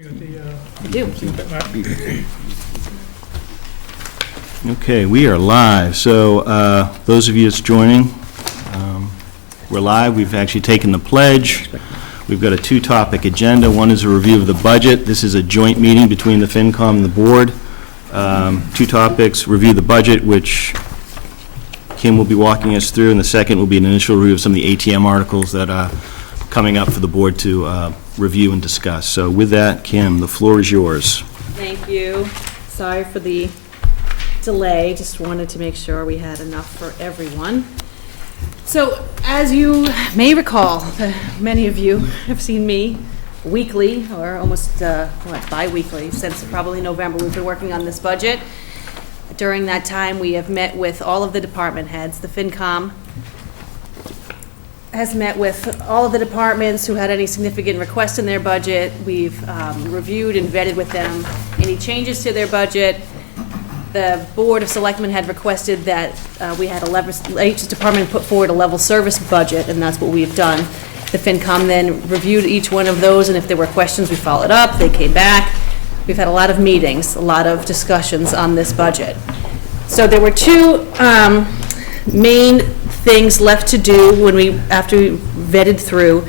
I do. Okay, we are live. So those of you that's joining, we're live. We've actually taken the pledge. We've got a two-topic agenda. One is a review of the budget. This is a joint meeting between the FinCom and the board. Two topics: review the budget, which Kim will be walking us through, and the second will be an initial review of some of the ATM articles that are coming up for the board to review and discuss. So with that, Kim, the floor is yours. Thank you. Sorry for the delay. Just wanted to make sure we had enough for everyone. So, as you may recall, many of you have seen me weekly, or almost bi-weekly, since probably November. We've been working on this budget. During that time, we have met with all of the department heads. The FinCom has met with all of the departments who had any significant requests in their budget. We've reviewed and vetted with them any changes to their budget. The Board of Selectmen had requested that we had each department put forward a level service budget, and that's what we've done. The FinCom then reviewed each one of those, and if there were questions, we followed up. They came back. We've had a lot of meetings, a lot of discussions on this budget. So there were two main things left to do after we vetted through.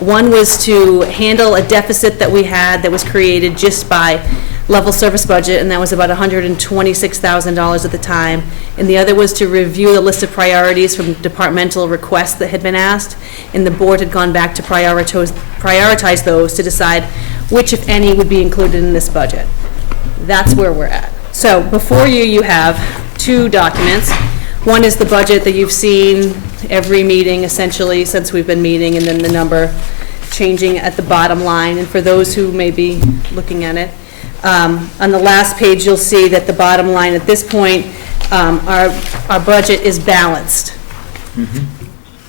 One was to handle a deficit that we had that was created just by level service budget, and that was about $126,000 at the time. And the other was to review the list of priorities from departmental requests that had been asked, and the board had gone back to prioritize those to decide which, if any, would be included in this budget. That's where we're at. So before you, you have two documents. One is the budget that you've seen every meeting, essentially, since we've been meeting, and then the number changing at the bottom line. And for those who may be looking at it, on the last page, you'll see that the bottom line at this point, our budget is balanced.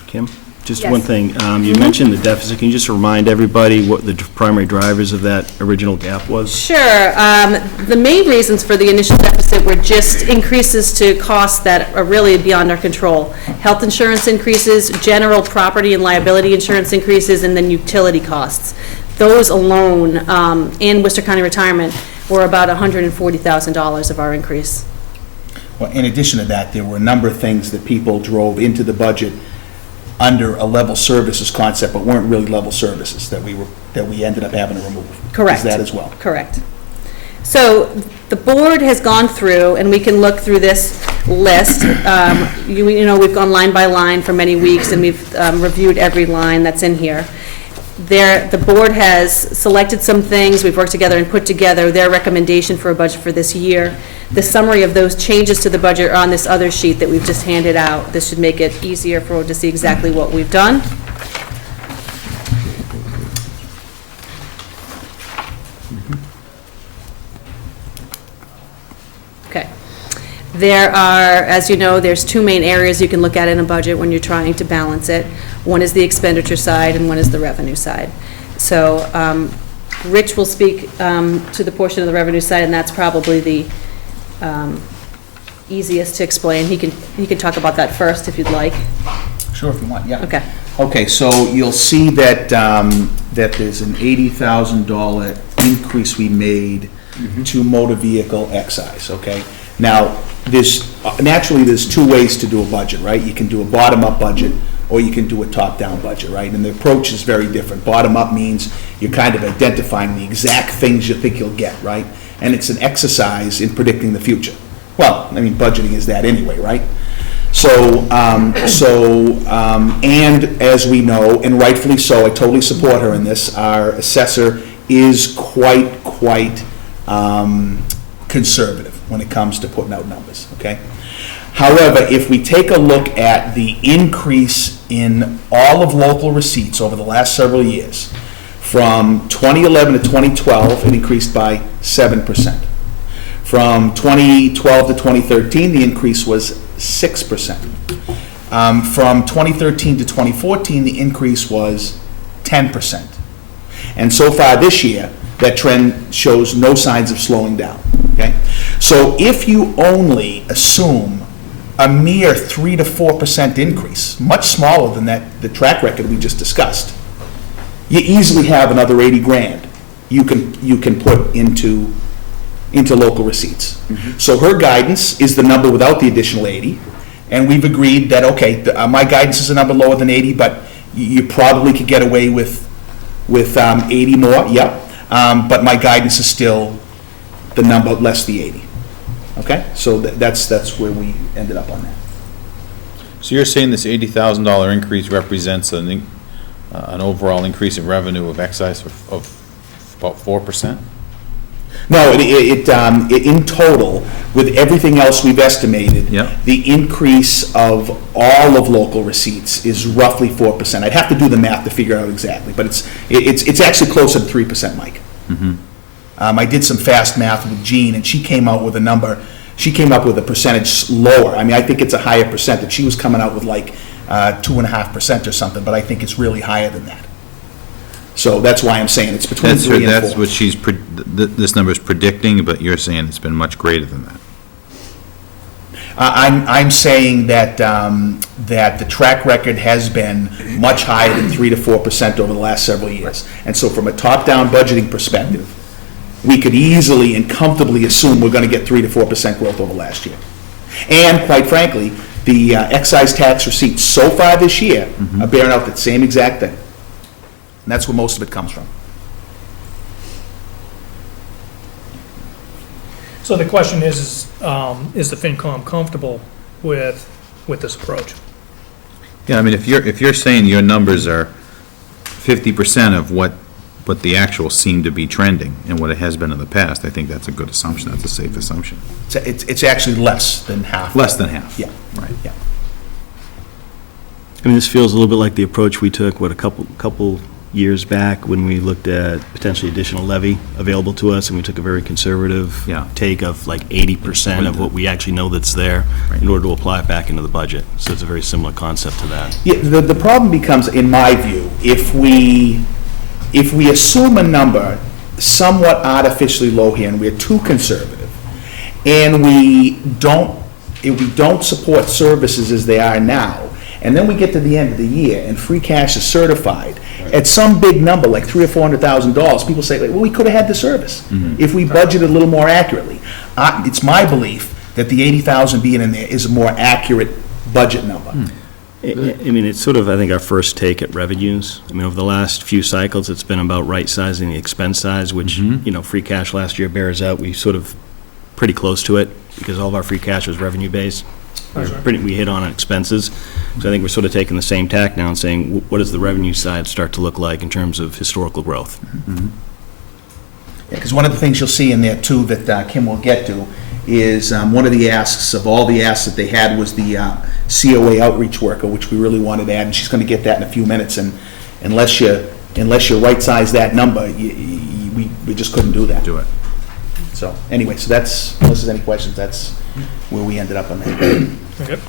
Kim, just Yes. one thing. You mentioned the deficit. Can you just remind everybody what the primary drivers of that original gap was? Sure. The main reasons for the initial deficit were just increases to costs that are really beyond our control. Health insurance increases, general property and liability insurance increases, and then utility costs. Those alone, in Worcester County Retirement, were about $140,000 of our increase. Well, in addition to that, there were a number of things that people drove into the budget under a level services concept, but weren't really level services that we ended up having to remove. Correct. Is that as well? Correct. So the board has gone through, and we can look through this list. You know, we've gone line by line for many weeks, and we've reviewed every line that's in here. The board has selected some things. We've worked together and put together their recommendation for a budget for this year. The summary of those changes to the budget are on this other sheet that we've just handed out. This should make it easier for everyone to see exactly what we've done. Okay. There are, as you know, there's two main areas you can look at in a budget when you're trying to balance it. One is the expenditure side and one is the revenue side. So Rich will speak to the portion of the revenue side, and that's probably the easiest to explain. He can talk about that first if you'd like. Sure, if you want, yeah. Okay. Okay, so you'll see that that there's an $80,000 increase we made to motor vehicle excise, okay? Now, naturally, there's two ways to do a budget, right? You can do a bottom-up budget, or you can do a top-down budget, right? And the approach is very different. Bottom-up means you're kind of identifying the exact things you think you'll get, right? And it's an exercise in predicting the future. Well, I mean, budgeting is that anyway, right? So, and as we know, and rightfully so, I totally support her in this, our assessor is quite conservative when it comes to putting out numbers, okay? However, if we take a look at the increase in all of local receipts over the last several years, from 2011 to 2012, it increased by 7%. From 2012 to 2013, the increase was 6%. From 2013 to 2014, the increase was 10%. And so far this year, that trend shows no signs of slowing down, okay? So if you only assume a mere 3 to 4% increase, much smaller than the track record we just discussed, you easily have another 80 grand you can put into local receipts. So her guidance is the number without the additional 80, and we've agreed that, okay, my guidance is a number lower than 80, but you probably could get away with 80 more, yep. But my guidance is still the number less the 80. Okay? So that's where we ended up on that. So you're saying this $80,000 increase represents an overall increase in revenue of excise of about 4%? No, in total, with everything else we've estimated, Yep. the increase of all of local receipts is roughly 4%. I'd have to do the math to figure out exactly, but it's actually closer to 3%, Mike. I did some fast math with Jean, and she came out with a number. She came up with a percentage lower. I mean, I think it's a higher percentage. She was coming out with like 2.5% or something, but I think it's really higher than that. So that's why I'm saying it's between 3 and 4. That's what this number is predicting, but you're saying it's been much greater than that. I'm saying that the track record has been much higher than 3 to 4% over the last several years. And so from a top-down budgeting perspective, we could easily and comfortably assume we're going to get 3 to 4% growth over last year. And quite frankly, the excise tax receipts so far this year are bearing out that same exact thing. And that's where most of it comes from. So the question is the FinCom comfortable with this approach? Yeah, I mean, if you're saying your numbers are 50% of what the actual seem to be trending and what it has been in the past, I think that's a good assumption. That's a safe assumption. It's actually less than half. Less than half. Yeah. Right. Yeah. I mean, this feels a little bit like the approach we took, a couple years back when we looked at potentially additional levy available to us, and we took a very conservative Yeah. take of like 80% of what we actually know that's there in order to apply it back into the budget. So it's a very similar concept to that. Yeah, the problem becomes, in my view, if we assume a number somewhat artificially low here, and we're too conservative, and we don't support services as they are now, and then we get to the end of the year and free cash is certified at some big number like $300,000 or $400,000, people say, well, we could have had the service if we budgeted a little more accurately. It's my belief that the 80,000 being in there is a more accurate budget number. I mean, it's sort of, I think, our first take at revenues. I mean, over the last few cycles, it's been about right-sizing the expense size, which, free cash last year bears out. We sort of pretty close to it because all of our free cash was revenue-based. We hit on expenses. So I think we're sort of taking the same tack now and saying, what does the revenue side start to look like in terms of historical growth? Because one of the things you'll see in there, too, that Kim will get to, is one of the asks of all the asks that they had was the COA outreach worker, which we really wanted to add, and she's going to get that in a few minutes. And unless you right-size that number, we just couldn't do that. Do it. So anyway, so that's, unless there's any questions, that's where we ended up on that. Okay.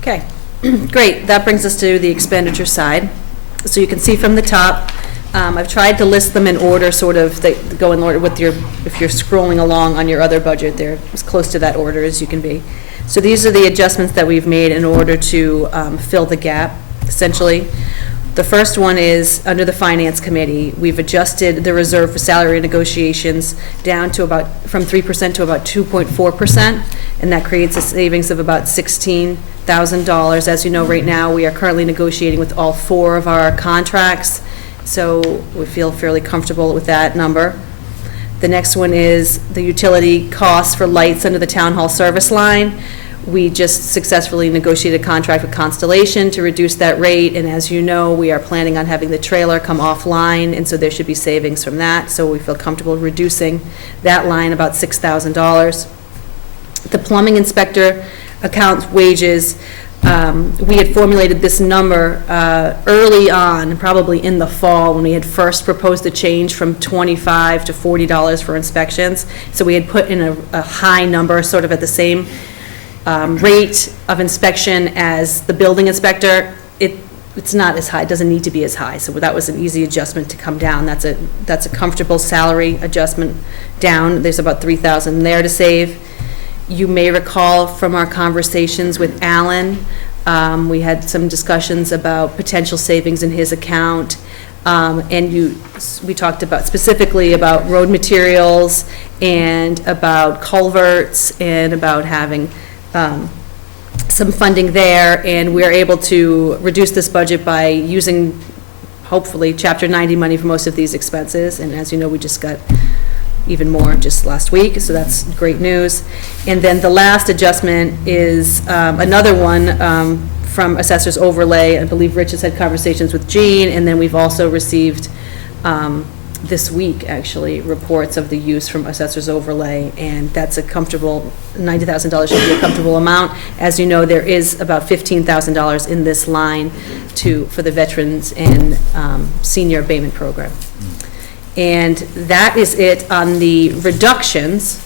Okay, great. That brings us to the expenditure side. So you can see from the top, I've tried to list them in order, sort of, go in order with if you're scrolling along on your other budget, they're as close to that order as you can be. So these are the adjustments that we've made in order to fill the gap, essentially. The first one is, under the Finance Committee, we've adjusted the reserve for salary negotiations down to from 3% to about 2.4%, and that creates a savings of about $16,000. As you know, right now, we are currently negotiating with all 4 of our contracts, so we feel fairly comfortable with that number. The next one is the utility costs for lights under the Town Hall service line. We just successfully negotiated a contract with Constellation to reduce that rate, and as you know, we are planning on having the trailer come offline, and so there should be savings from that, so we feel comfortable reducing that line about $6,000. The plumbing inspector account wages, we had formulated this number early on, probably in the fall, when we had first proposed the change from $25 to $40 for inspections, so we had put in a high number, sort of at the same rate of inspection as the building inspector. It's not as high, it doesn't need to be as high, so that was an easy adjustment to come down. That's a comfortable salary adjustment down. There's about $3,000 there to save. You may recall from our conversations with Alan, we had some discussions about potential savings in his account. And we talked about, specifically about road materials and about culverts and about having some funding there. And we're able to reduce this budget by using, hopefully, Chapter 90 money for most of these expenses. And as you know, we just got even more just last week, so that's great news. And then the last adjustment is another one from Assessor's Overlay. I believe Rich has had conversations with Jean, and then we've also received this week, actually, reports of the use from Assessor's Overlay, and that's a comfortable, $90,000 should be a comfortable amount. As you know, there is about $15,000 in this line for the Veterans and Senior Abatement Program. And that is it on the reductions.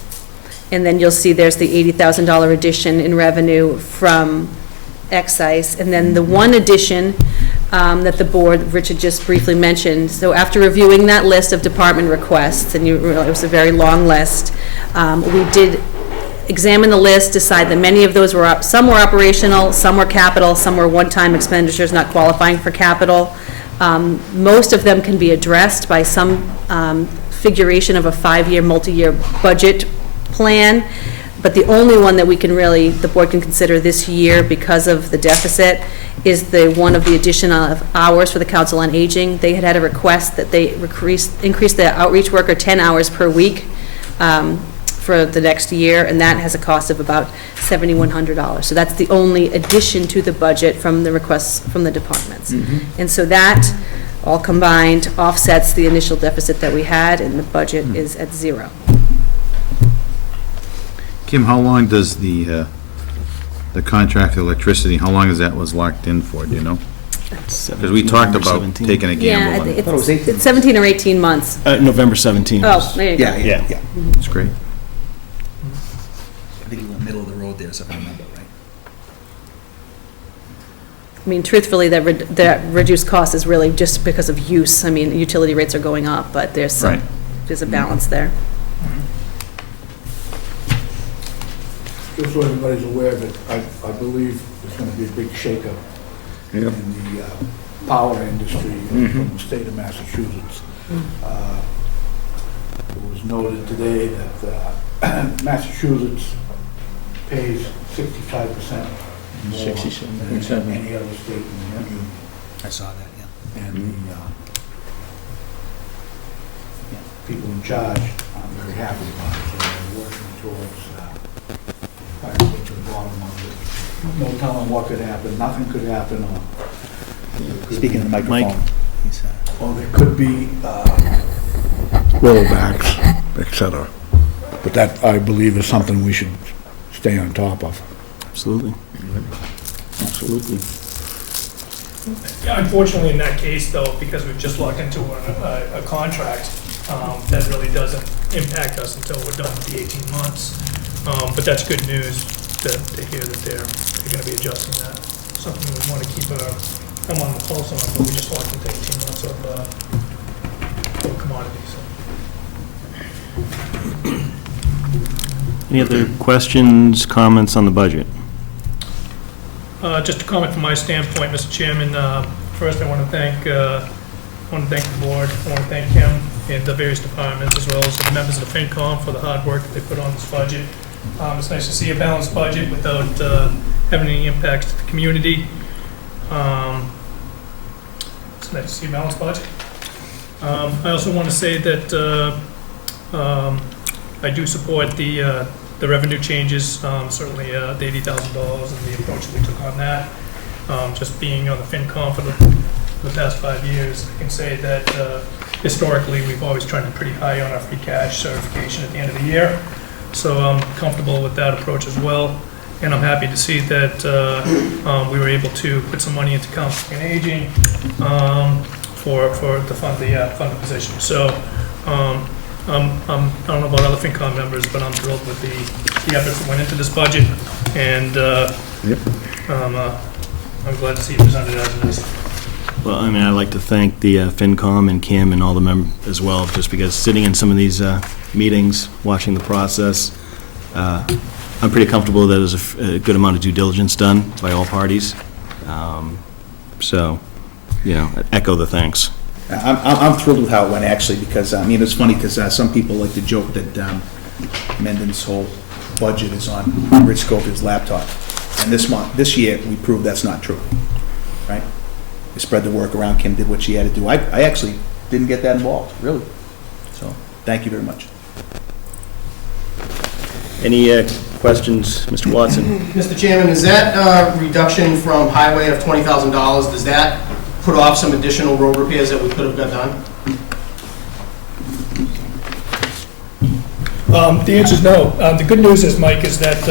And then you'll see there's the $80,000 addition in revenue from excise. And then the one addition that the board, Richard just briefly mentioned. So after reviewing that list of department requests, and you realize it was a very long list, we did examine the list, decide that many of those were some were operational, some were capital, some were one-time expenditures not qualifying for capital. Most of them can be addressed by some figuration of a 5-year, multi-year budget plan, but the only one that we can really, the board can consider this year because of the deficit is the one of the addition of hours for the Council on Aging. They had a request that they increase the outreach worker 10 hours per week for the next year, and that has a cost of about $7,100. So that's the only addition to the budget from the requests from the departments. And so that, all combined, offsets the initial deficit that we had, and the budget is at zero. Kim, how long does the contract for electricity, how long is that was locked in for, do you know? Because we talked about 17. taking a Yeah, gamble. thought it was 18. it's 17 or 18 months. November 17th. Oh, there you go. Yeah. That's great. I think in the middle of the road there, if I remember right. I mean, truthfully, that reduced cost is really just because of use. I mean, utility rates are going up, but there's Right. there's a balance there. Just so everybody's aware that I believe there's going to be a big shakeup in the power industry from the state of Massachusetts. It was noted today that Massachusetts pays 65% more 67%. than any other state in the country. I saw that, yeah. And the people in charge aren't very happy about it, so they're working towards trying to get to the bottom of it. No telling what could happen, nothing could happen, or Speaking of the microphone. Mike. or there could be rollbacks, et cetera. But that, I believe, is something we should stay on top of. Absolutely. Absolutely. Yeah, unfortunately, in that case, though, because we've just locked into a contract, that really doesn't impact us until we're done with the 18 months. But that's good news to hear that they're going to be adjusting that. Something we want to keep come on the pulse on, but we just locked into 18 months of commodities. Any other questions, comments on the budget? Just a comment from my standpoint, Mr. Chairman. First, I want to thank the board. I want to thank him and the various departments, as well as the members of the FinCom for the hard work that they put on this budget. It's nice to see a balanced budget without having any impacts to the community. It's nice to see a balanced budget. I also want to say that I do support the revenue changes, certainly the $80,000 and the approach that we took on that. Just being on the FinCom for the past 5 years, I can say that historically we've always trended pretty high on our free cash certification at the end of the year. So I'm comfortable with that approach as well. And I'm happy to see that we were able to put some money into Council on Aging to fund the position. So I don't know about other FinCom members, but I'm thrilled with the efforts that went into this budget, and I'm glad to see it presented as it is. Well, I mean, I'd like to thank the FinCom and Kim and all the members as well, just because sitting in some of these meetings, watching the process, I'm pretty comfortable that there's a good amount of due diligence done by all parties. So, you know, echo the thanks. I'm thrilled with how it went, actually, because, I mean, it's funny, because some people like to joke that Mendon's whole budget is on Rich Schofield's laptop. And this year, we proved that's not true, right? We spread the work around, Kim did what she had to do. I actually didn't get that involved, really. So, thank you very much. Any questions, Mr. Watson? Mr. Chairman, is that reduction from highway of $20,000, does that put off some additional road repairs that we could have got done? The answer is no. The good news is, Mike, is that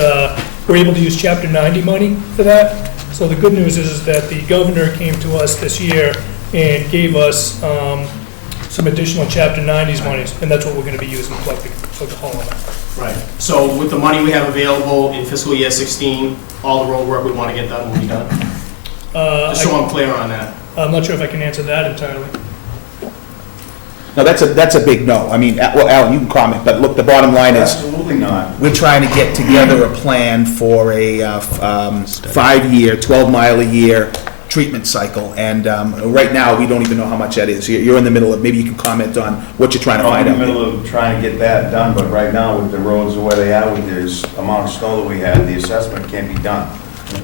we're able to use Chapter 90 money for that. So the good news is that the governor came to us this year and gave us some additional Chapter 90s monies, and that's what we're going to be using to collect the whole amount. Right. So with the money we have available in fiscal year 16, all the road work we want to get done will be done? Just so I'm clear on that. I'm not sure if I can answer that entirely. No, that's a big no. I mean, well, Alan, you can comment, but look, the bottom line is, Absolutely not. we're trying to get together a plan for a 5-year, 12-mile-a-year treatment cycle, and right now, we don't even know how much that is. You're in the middle of, maybe you can comment on what you're trying to I'm find in out. the middle of trying to get that done, but right now, with the roads the way they are, with this amount of snow that we had, the assessment can't be done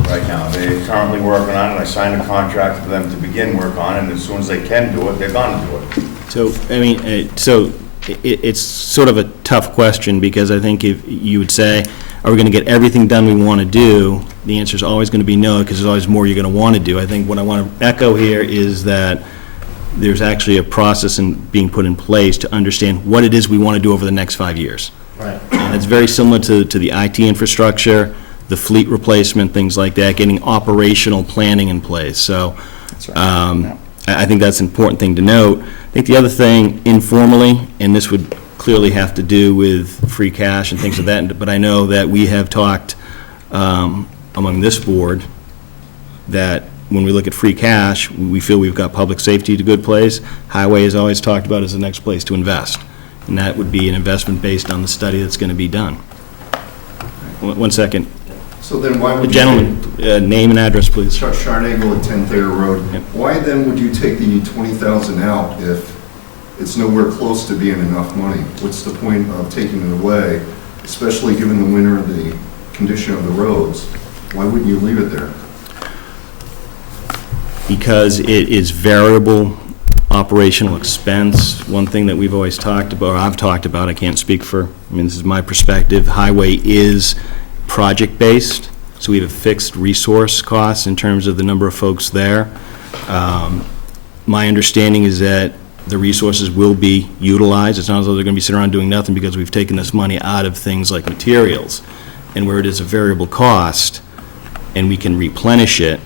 right now. They're currently working on it. I signed a contract for them to begin work on it, and as soon as they can do it, they're gonna do it. So, I mean, it's sort of a tough question, because I think if you would say, are we going to get everything done we want to do? The answer is always going to be no, because there's always more you're going to want to do. I think what I want to echo here is that there's actually a process being put in place to understand what it is we want to do over the next 5 years. Right. And it's very similar to the IT infrastructure, the fleet replacement, things like that, getting operational planning in place. So I think that's an important thing to note. I think the other thing, informally, and this would clearly have to do with free cash and things of that, but I know that we have talked among this board that when we look at free cash, we feel we've got public safety at a good place. Highway is always talked about as the next place to invest, and that would be an investment based on the study that's going to be done. One second. So then why would The gentleman, name and address, please. Charnagel at 10 Thayer Road, why then would you take the 20,000 out if it's nowhere close to being enough money? What's the point of taking it away, especially given the winter, the condition of the roads? Why wouldn't you leave it there? Because it is variable operational expense. One thing that we've always talked about, or I've talked about, I can't speak for, I mean, this is my perspective, highway is project-based, so we have a fixed resource cost in terms of the number of folks there. My understanding is that the resources will be utilized. It's not as though they're going to be sitting around doing nothing because we've taken this money out of things like materials. And where it is a variable cost, and we can replenish it,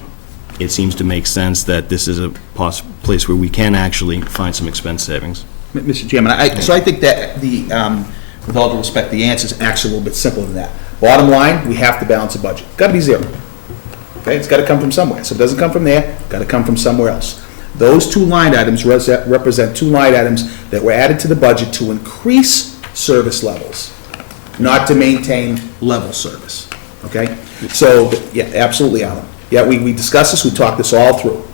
it seems to make sense that this is a place where we can actually find some expense savings. Mr. Chairman, I think that with all due respect, the answer is actually a little bit simpler than that. Bottom line, we have to balance the budget. Got to be zero. Okay, it's got to come from somewhere. So it doesn't come from there, got to come from somewhere else. Those two line items represent two line items that were added to the budget to increase service levels, not to maintain level service. Okay? So, yeah, absolutely, Alan. Yeah, we discussed this, we talked this all through.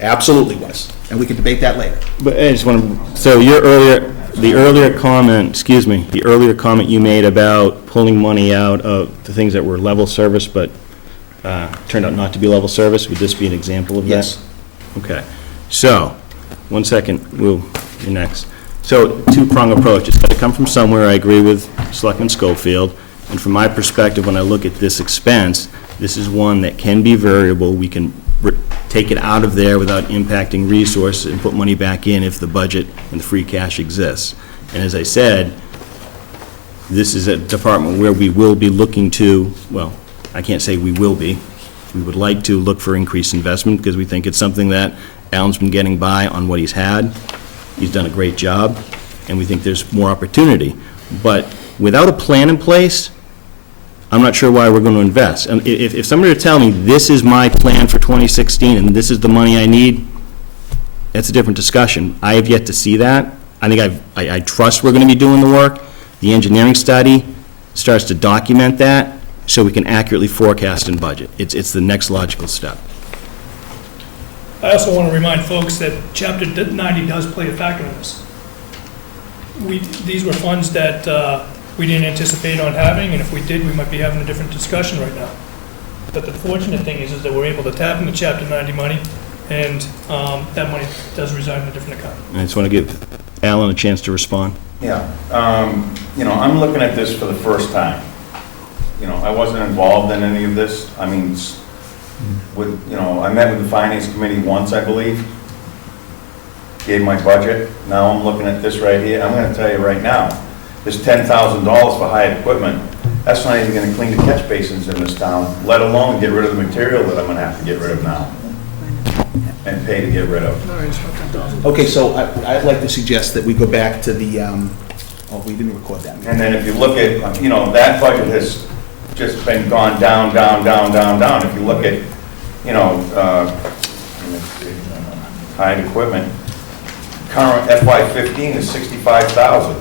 Absolutely was. And we can debate that later. But I just want to, so the earlier comment you made about pulling money out of the things that were level service but turned out not to be level service, would this be an example of that? Yes. Okay. So, one second, you're next. So, two-prong approach. It's got to come from somewhere. I agree with Selectman Schofield. And from my perspective, when I look at this expense, this is one that can be variable. We can take it out of there without impacting resources and put money back in if the budget and the free cash exists. And as I said, this is a department where we will be looking to, well, I can't say we will be. We would like to look for increased investment because we think it's something that Alan's been getting by on what he's had. He's done a great job, and we think there's more opportunity. But without a plan in place, I'm not sure why we're going to invest. And if somebody were to tell me, this is my plan for 2016 and this is the money I need, that's a different discussion. I have yet to see that. I think I trust we're going to be doing the work. The engineering study starts to document that so we can accurately forecast and budget. It's the next logical step. I also want to remind folks that Chapter 90 does play a factor in this. These were funds that we didn't anticipate on having, and if we did, we might be having a different discussion right now. But the fortunate thing is that we're able to tap into Chapter 90 money, and that money does reside in a different account. I just want to give Alan a chance to respond. Yeah, I'm looking at this for the first time. I wasn't involved in any of this. I mean, I met with the Finance Committee once, I believe, gave my budget. Now I'm looking at this right here. I'm gonna tell you right now, this $10,000 for hired equipment, that's not even gonna clean the catch basins in this town, let alone get rid of the material that I'm gonna have to get rid of now and pay to get rid of. Okay, so I'd like to suggest that we go back to the, we didn't record that. And then if you look at, that budget has just been gone down, down, down, down, down. If you look at, hired equipment, current FY15 is $65,000.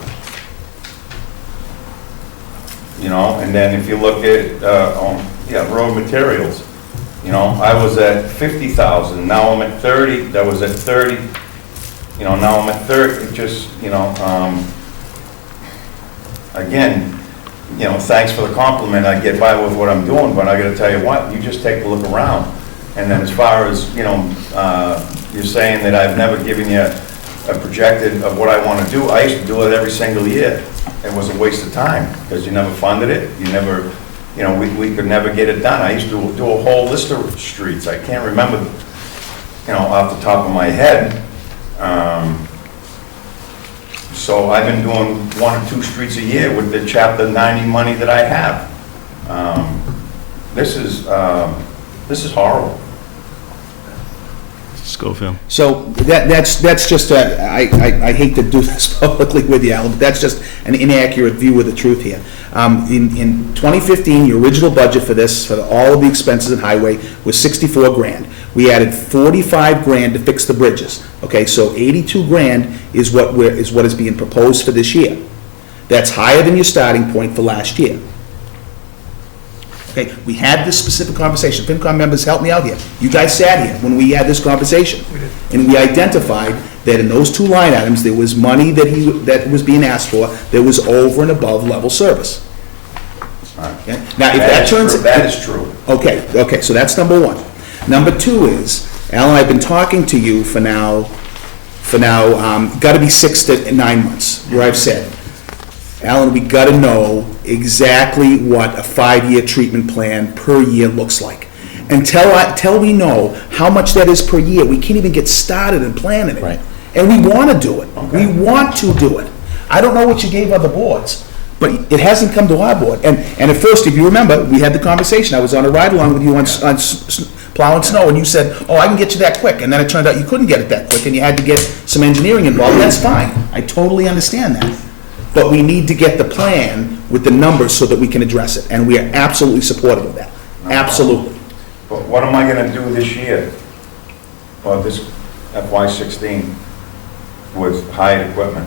And then if you look at, road materials, I was at 50,000, now I'm at 30, that was at 30, now I'm at 30, it just, again, thanks for the compliment, I get by with what I'm doing, but I gotta tell you what, you just take a look around. And then as far as, you're saying that I've never given you a projected of what I wanna do, I used to do it every single year. It was a waste of time, because you never funded it, you never, we could never get it done. I used to do a whole list of streets, I can't remember, off the top of my head. So I've been doing 1 or 2 streets a year with the Chapter 90 money that I have. This is horrible. Schofield. So that's just, I hate to do this publicly with you, Alan, but that's just an inaccurate view of the truth here. In 2015, your original budget for this, for all of the expenses in highway, was 64 grand. We added 45 grand to fix the bridges. Okay, so 82 grand is what is being proposed for this year. That's higher than your starting point for last year. Okay, we had this specific conversation. FinCom members, help me out here. You guys sat here when we had this conversation. We did. And we identified that in those 2 line items, there was money that was being asked for that was over and above level service. Okay? Now, if that turns... That is true. Okay, so that's number 1. Number 2 is, Alan, I've been talking to you for now, gotta be 6 to 9 months, where I've said, Alan, we gotta know exactly what a 5-year treatment plan per year looks like. Until we know how much that is per year, we can't even get started in planning it. Right. And we wanna do it. Okay. We want to do it. I don't know what you gave other boards, but it hasn't come to our board. And at first, if you remember, we had the conversation. I was on a ride-along with you on plowing snow, and you said, oh, I can get you that quick. And then it turned out you couldn't get it that quick, and you had to get some engineering involved. That's fine. I totally understand that. But we need to get the plan with the numbers so that we can address it, and we are absolutely supportive of that. Absolutely. But what am I gonna do this year, or this FY16, with hired equipment?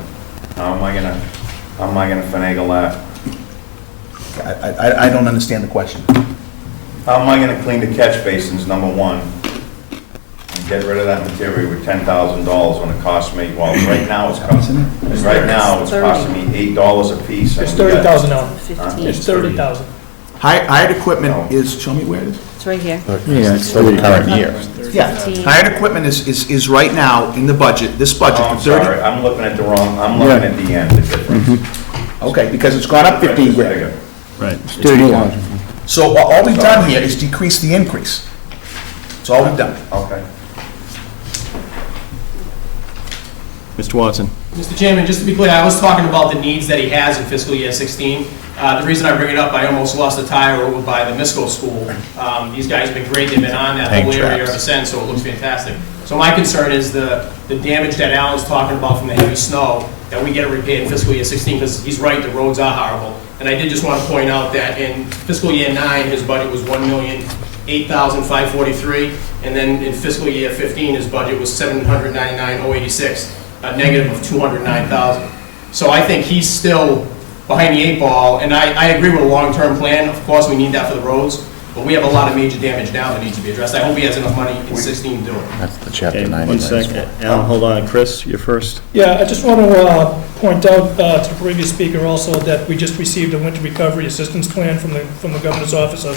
How am I gonna finagle that? I don't understand the question. How am I gonna clean the catch basins, number 1, and get rid of that material with $10,000 when it costs me, well, right now it's costing me $8 a piece. It's and we got- $30,000 now. 15. It's 30,000. Hired equipment is, show me where it is. It's right here. Yeah, it's for the current year. Yeah, hired equipment is right now in the budget, this budget, Oh, I'm 30. sorry, I'm looking at the wrong, I'm looking at the end, the difference. Okay, because it's gone up 15 grand. Right. So all we've done here is decrease the increase. That's all we've done. Okay. Mr. Watson. Mr. Chairman, just to be clear, I was talking about the needs that he has in fiscal year 16. The reason I bring it up, I almost lost a tire over by the Misco School. These guys have been great, they've been on that whole area ever since, so it looks fantastic. So my concern is the damage that Alan's talking about from the heavy snow, that we get it repaired in fiscal year 16, because he's right, the roads are horrible. And I did just want to point out that in fiscal year 9, his budget was $1,008,543, and then in fiscal year 15, his budget was $799,086, a negative of $209,000. So I think he's still behind the 8 ball, and I agree with a long-term plan. Of course, we need that for the roads, But we have a lot of major damage now that needs to be addressed. I hope he has enough money in 16 to do it. That's the chapter Okay, 90. one second. Alan, hold on. Chris, you're first. Yeah, I just want to point out to the previous speaker also that we just received a winter recovery assistance plan from the governor's office of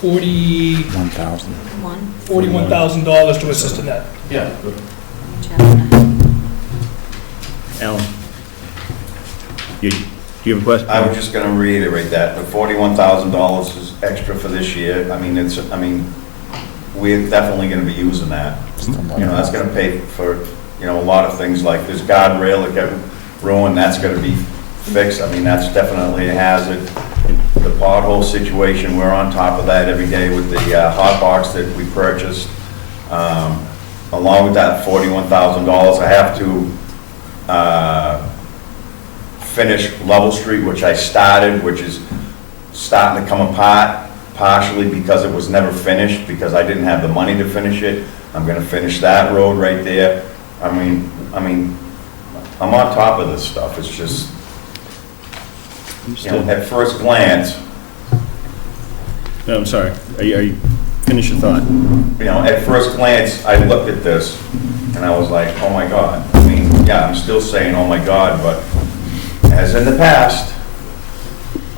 $41,000 to assist in that. Yeah. Alan? Do you have a question? I was just gonna reiterate that, the $41,000 is extra for this year. We're definitely gonna be using that. That's gonna pay for, a lot of things like this guardrail that got ruined, that's gonna be fixed. That's definitely a hazard. The pothole situation, we're on top of that every day with the hot box that we purchased. Along with that $41,000, I have to finish Level Street, which I started, which is starting to come apart, partially because it was never finished, because I didn't have the money to finish it. I'm gonna finish that road right there. I'm on top of this stuff. It's just, at first glance, No, I'm sorry. Are you finish your thought? at first glance, I looked at this and I was like, oh my God. I'm still saying, oh my God, but as in the past,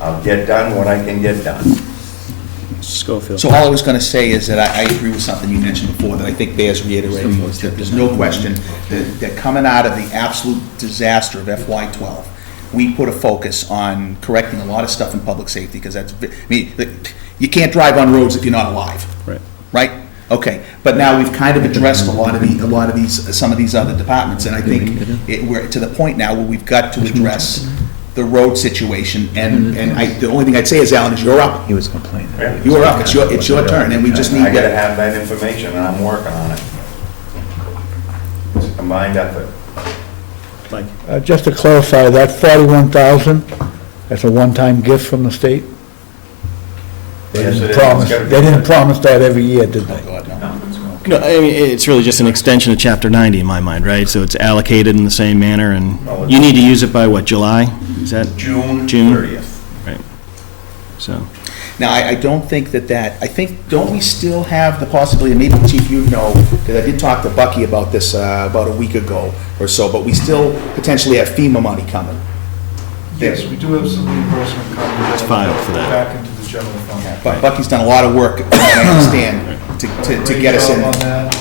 I'll get done what I can get done. Schofield. So all I was gonna say is that I agree with something you mentioned before that I think bears reiterating, is that there's no question that coming out of the absolute disaster of FY '12, we put a focus on correcting a lot of stuff in public safety, because you can't drive on roads if you're not alive. Right. Right? Okay, but now we've kind of addressed some of these other departments, and I think we're to the point now where we've got to address the road situation, and the only thing I'd say is, Alan, is you're up. He was complaining. You're up, it's your turn, and we just need I gotta to, have that information and I'm working on it. It's a combined effort. Mike? Just to clarify, that 41,000, that's a one-time gift from the state? Yes, it is. They didn't promise that every year, did they? No, it's really just an extension of Chapter 90 in my mind, right? So it's allocated in the same manner, and you need to use it by what, July? Is that? June June? 30th. Right. So, now, I don't think don't we still have the possibility, and maybe Chief, you know, because I did talk to Bucky about this about a week ago or so, but we still potentially have FEMA money coming. Yes, we do have some reimbursement coming. It's filed for that. Back into the general fund. But Bucky's done a lot of work, I understand, to get us in. Great job on that,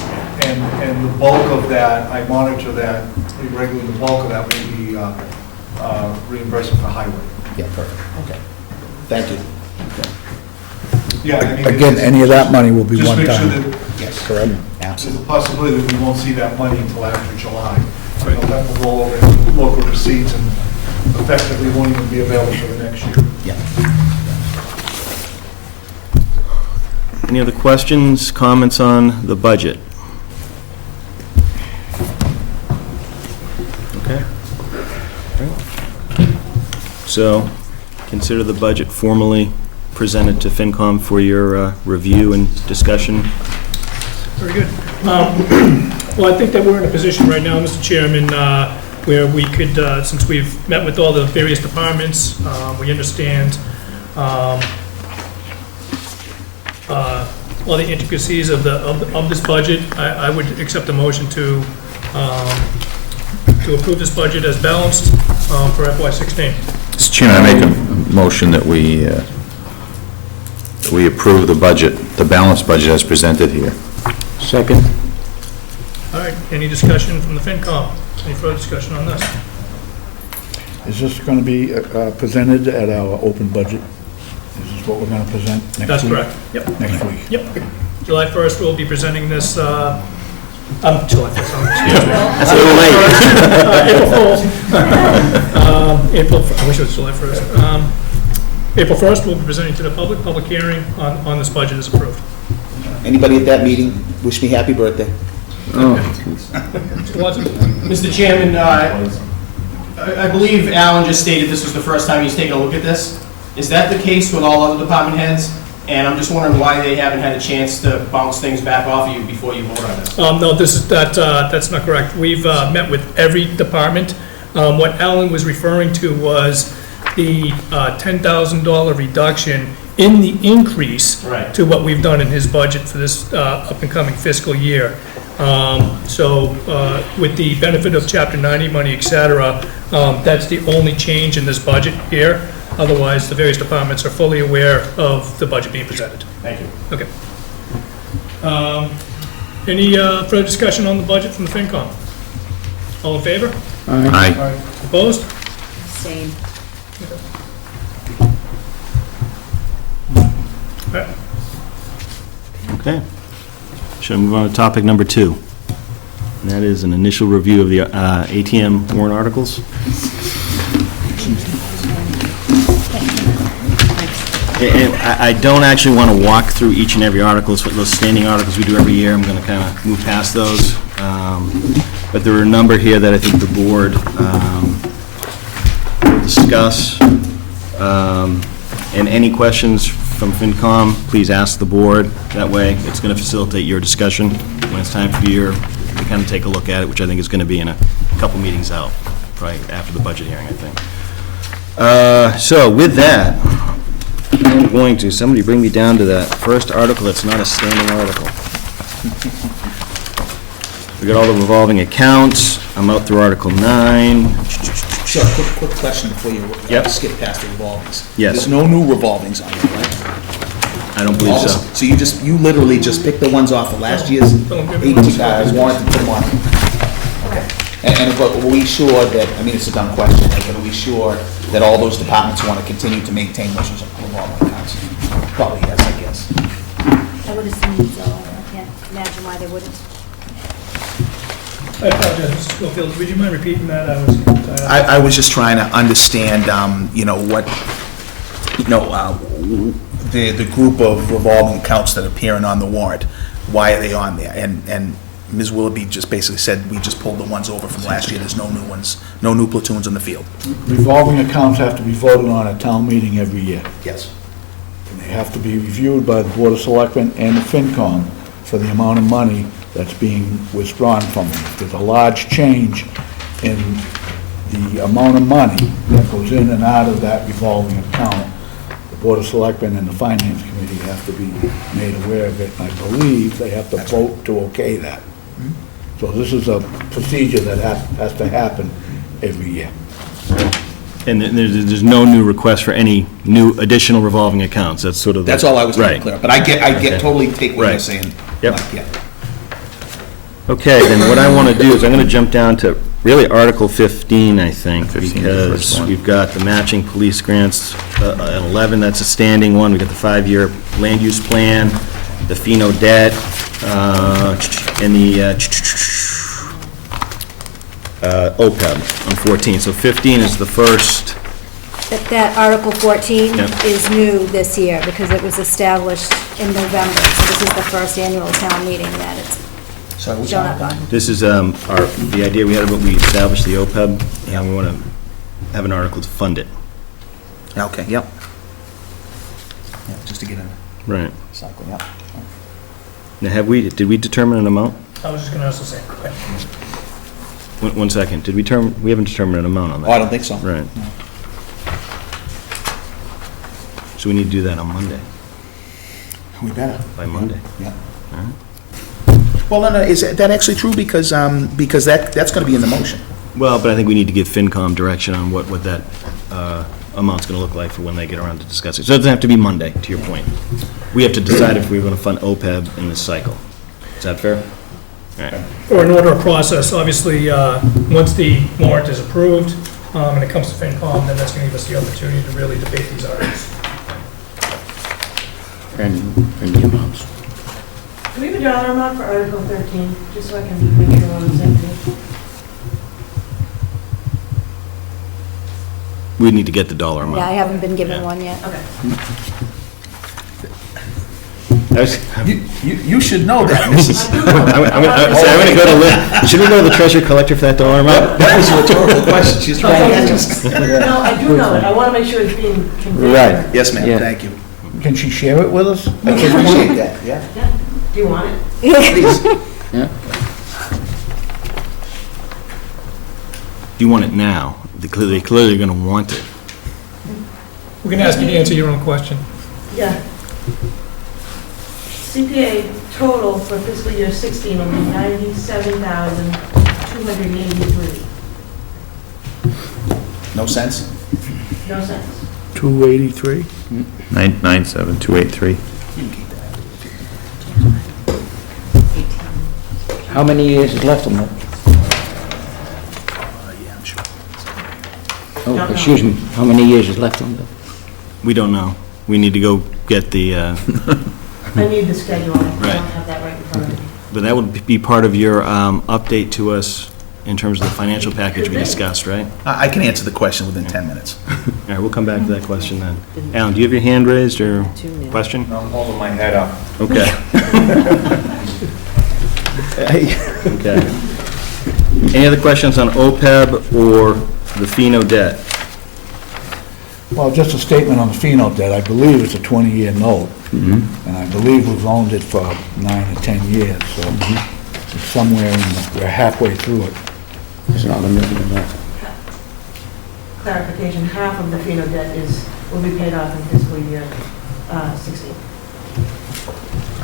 and the bulk of that, I monitor that pretty regularly, the bulk of that will be reimbursement for highway. Yeah, perfect, okay. Thank you. Yeah, I mean, Again, any of that money will be just make sure one-time. that Yes, Correct. there's a possibility that we won't see that money until after July. So that will roll over into local receipts and effectively won't even be available for the next year. yeah. any other questions, comments on the budget? Okay. So, consider the budget formally presented to FinCom for your review and discussion. Very good. Well, I think that we're in a position right now, Mr. Chairman, where we could, since we've met with all the various departments, we understand all the intricacies of this budget. I would accept a motion to approve this budget as balanced for FY16. Mr. Chairman, I make a motion that we approve the budget, the balanced budget as presented here. Second. All right, any discussion from the FinCom? Any further discussion on this? Is this going to be presented at our open budget? Is this what we're going to present next week? That's correct. Yep. Next week? Yep. July 1st, we'll be presenting this, July 1st, excuse me. That's a little late. April Fool's. I wish it was July 1st. April 1st, we'll be presenting to the public hearing on this budget as approved. Anybody at that meeting, wish me happy birthday. Mr. Watson? Mr. Chairman, I believe Alan just stated this was the first time he's taken a look at this. Is that the case with all other department heads? And I'm just wondering why they haven't had a chance to bounce things back off of you before you vote on this. No, that's not correct. We've met with every department. What Alan was referring to was the $10,000 reduction in the increase Right. to what we've done in his budget for this up-and-coming fiscal year. So with the benefit of Chapter 90 money, et cetera, that's the only change in this budget here. Otherwise, the various departments are fully aware of the budget being presented. Thank you. Okay. Any further discussion on the budget from the FinCom? All in favor? Aye. Opposed? Same. All right. Okay. Shall we move on to topic number 2? And that is an initial review of the ATM warrant articles. And I don't actually want to walk through each and every article. It's those standing articles we do every year. I'm going to kind of move past those. But there are a number here that I think the board will discuss. And any questions from FinCom, please ask the board. That way, it's going to facilitate your discussion when it's time for you to kind of take a look at it, which I think is going to be in a couple meetings out, probably after the budget hearing, I think. So with that, I'm going to, somebody bring me down to that first article that's not a standing article. We got all the revolving accounts. I'm out through Article 9. Sure, quick question before you Yep. skip past the revolvings. Yes. There's no new revolvings on there, right? I don't believe so. So you literally just picked the ones off of last year's 18 warrant and put them on? Okay. And but are we sure that, I mean, it's a dumb question, but are we sure that all those departments want to continue to maintain those revolving accounts? Probably yes, I guess. I would assume so. I can't imagine why they wouldn't. I apologize, Mr. Schofield, would you mind repeating that? I was just trying to understand, what, the group of revolving accounts that are appearing on the warrant, why are they on there? And Ms. Willoughby just basically said, we just pulled the ones over from last year, there's no new ones, no new platoons on the field. Revolving accounts have to be voted on at town meeting every year. Yes. And they have to be reviewed by the Board of Selectmen and the FinCom for the amount of money that's being withdrawn from them. If there's a large change in the amount of money that goes in and out of that revolving account, the Board of Selectmen and the Finance Committee have to be made aware of it. And I believe they have to vote to okay that. So this is a procedure that has to happen every year. And there's no new request for any new additional revolving accounts. That's sort of the... That's all I was trying to Right. clear up, but I get Okay. totally take what you're Right. saying. Yep. Like, yeah. Okay, then what I want to do is I'm going to jump down to really Article 15, I think, 15 is the because first one. we've got the matching police grants at 11, that's a standing one. We've got the 5-year land use plan, the Fino debt, and the OPEB on 14. So 15 is the first. That Article 14 Yep. is new this year because it was established in November. So this is the first annual town meeting that it's Sorry, which shown one? up on. This is the idea we had about we established the OPEB, and we want to have an article to fund it. Okay, yep. Yeah, just to get a Right. cycle, yep. Now, did we determine an amount? I was just going to ask the same question. One second, we haven't determined an amount on that. Oh, I don't think so. Right. So we need to do that on Monday, We better. by Monday. Yeah. All right. Well, no, is that actually true? Because that's going to be in the motion. Well, but I think we need to give FinCom direction on what that amount's going to look like for when they get around to discuss it. So it doesn't have to be Monday, to your point. We have to decide if we're going to fund OPEB in this cycle. Is that fair? All right. Or in order of process, obviously, once the warrant is approved, and it comes to FinCom, then that's going to give us the opportunity to really debate these articles. And the amounts. Do we have a dollar amount for Article 13, just so I can make sure we're on the same page? We need to get the dollar amount. Yeah, I haven't been given Yeah. one yet. Okay. You should know that, Mrs. I'm going to go to should we go to the treasurer collector for that dollar amount? That was a rhetorical question. She's trying to catch us. No, I do know it, I want to make sure it's being conveyed. Right. Yes, ma'am, thank you. Can she share it with us? I appreciate that, yeah. Yeah. Do you want it? Please. You want it now. They're clearly going to want it. We're going to ask you to answer your own question. Yeah. CPA total for fiscal year 16 will be 97,283. No sense? No sense. 283? 997,283. How many years is left on that? Don't know. Oh, excuse me, how many years is left on that? We don't know. We need to go get the, I need the schedule. I don't Right. have that right in front of me. but that would be part of your update to us in terms of the financial package we discussed, right? I can answer the question within 10 minutes. All right, we'll come back to that question then. Alan, do you have your hand raised or question? I'm holding my head up. Okay. Okay. Any other questions on OPEB or the Fino debt? Well, just a statement on the Fino debt. I believe it's a 20-year note, and I believe we've owned it for 9 or 10 years, so it's somewhere we're halfway through it. It's not a million in that. Clarification, half of the FINO debt will be paid off in fiscal year 16.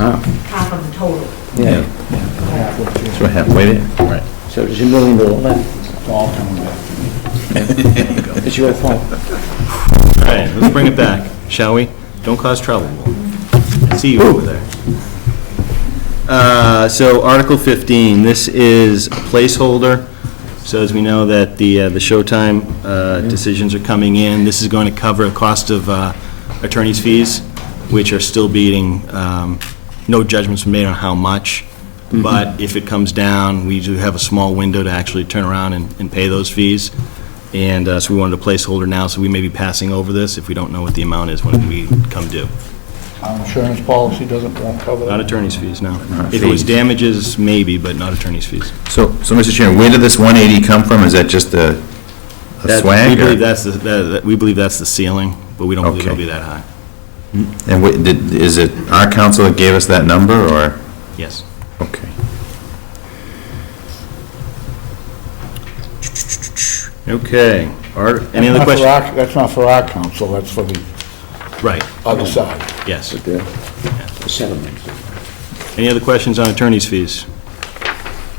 Ah, Half of the total. yeah, Halfway through. So we're halfway there. Right. so there's $1 million left. It's all coming back to me. It's your fault. All right, let's bring it back, shall we? Don't cause trouble. I see you over there. So Article 15, this is a placeholder. So as we know that the Showtime decisions are coming in, this is going to cover a cost of attorney's fees, which are still being, no judgments were made on how much. But if it comes down, we do have a small window to actually turn around and pay those fees. And so we wanted a placeholder now, so we may be passing over this if we don't know what the amount is when we come due. Our insurance policy won't cover Not that? attorney's fees, no. Not If it was fees. damages, maybe, but not attorney's fees. So, Mr. Chairman, where did this 180 come from? Is that just a We swag? or- believe that's we believe that's the ceiling, but we don't believe it'll Okay. be that high. And is it our council that gave us that number, or? Yes. Okay. Okay. Any other questions? That's not for our council, that's for the Right, other side. yes. The settlement. Any other questions on attorney's fees?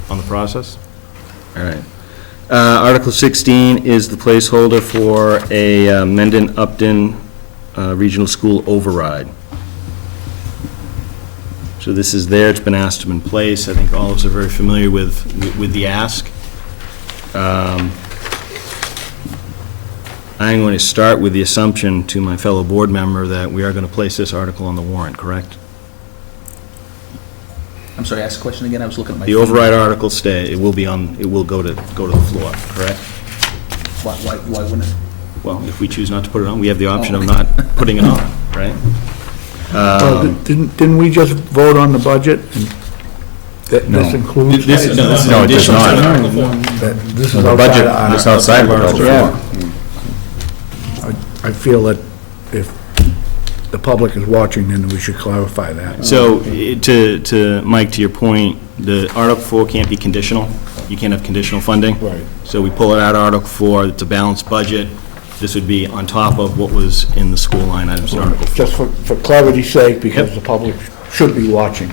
On the process? All right. Article 16 is the placeholder for a Mendon Upton Regional School override. So this is there, it's been asked to be in place. I think all of us are very familiar with the ask. I'm going to start with the assumption to my fellow board member that we are going to place this article on the warrant, correct? I'm sorry, ask the question again, I was looking at my. The override article it will go to the floor, correct? Why wouldn't it? Well, if we choose not to put it on, we have the option of not putting it on, right? Well, didn't we just vote on the budget? And this includes? This is No, an it does additional not. That This is The outside budget, of it's our- outside of Article 4. Yeah. I feel that if the public is watching, then we should clarify that. So, to, Mike, to your point, the Article 4 can't be conditional. You can't have conditional funding. Right. So we pull it out of Article 4, it's a balanced budget. This would be on top of what was in the school line items in Article 4. Just for clarity's sake, because Yep. the public should be watching.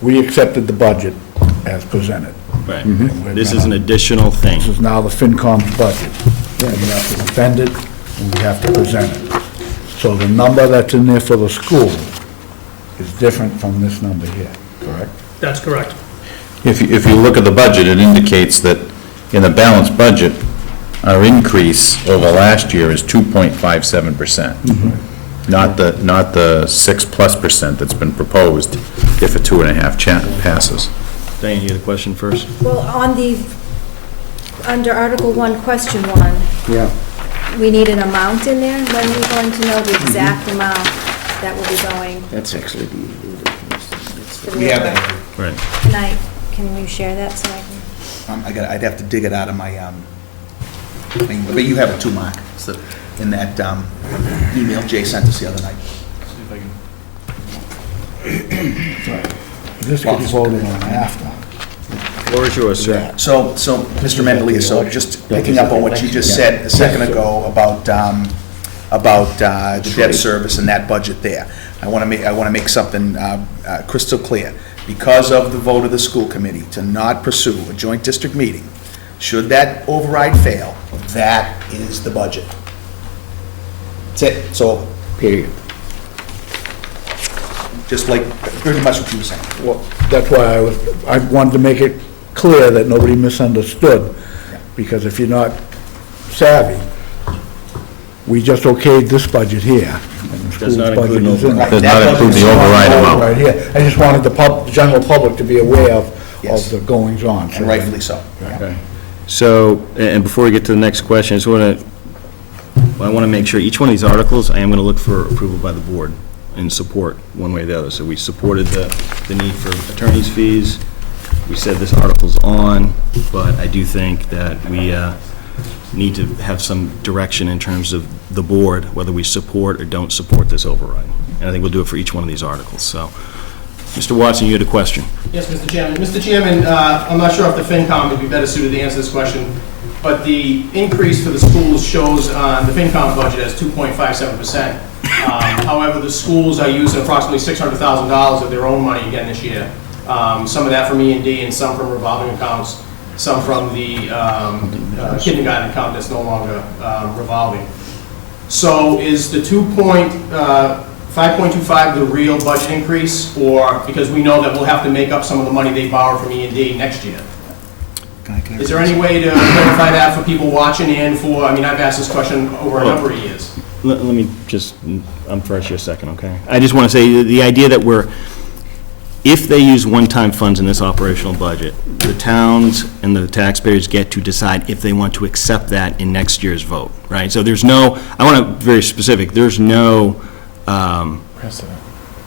We accepted the budget as presented. Right. We're This is an gonna- additional thing. This is now the FinCom's budget. We have to defend it, and we have to present it. So the number that's in there for the school is different from this number here, correct? That's correct. If you look at the budget, it indicates that in the balanced budget, our increase over last year is 2.57%. Not the 6+% that's been proposed if a 2.5 passes. Diane, you had a question first? Well, under Article 1, Question 1, Yeah. we need an amount in there. When are we going to know the exact amount that will be going? That's actually the... to the We have river? that. Right. Can you share that so I can? I'd have to dig it out of my, thing, but you have it too, Mark. It's in that email Jay sent us the other night. This gets voted on after. Floor is yours, sir. that. So, Mr. Mendelia, so just picking up on what you just said a second ago about about the debt service and that budget there. I want to make something crystal clear. Because of the vote of the school committee to not pursue a joint district meeting, should that override fail, that is the budget. That's it, it's over. Period. Just like pretty much what you were saying. Well, that's why I wanted to make it clear that nobody misunderstood, because if you're not savvy, we just okayed this budget here. and the Does not school's budget include is in an there. Does not include the override amount. Right here. I just wanted the general public to be aware of Yes. the goings-on. And rightfully so. Okay. So, and before we get to the next question, I want to make sure each one of these articles, I am going to look for approval by the board and support one way or the other. So we supported the need for attorney's fees. We said this article's on, but I do think that we need to have some direction in terms of the board, whether we support or don't support this override. And I think we'll do it for each one of these articles. So, Mr. Watson, you had a question. Yes, Mr. Chairman. Mr. Chairman, I'm not sure if the FinCom would be better suited to answer this question, but the increase for the schools shows on the FinCom budget as 2.57%. However, the schools are using approximately $600,000 of their own money again this year. Some of that from E&D and some from revolving accounts, some from the kindergarten account that's no longer revolving. So is the 5.25 the real budget increase, or because we know that we'll have to make up some of the money they borrowed from E&D next year? Is there any way to clarify that for people watching and for, I mean, I've asked this question over a number of years. Let me just, first you a second, okay? I just want to say, the idea that if they use one-time funds in this operational budget, the towns and the taxpayers get to decide if they want to accept that in next year's vote, right? So there's no, I want to be very specific, there's no,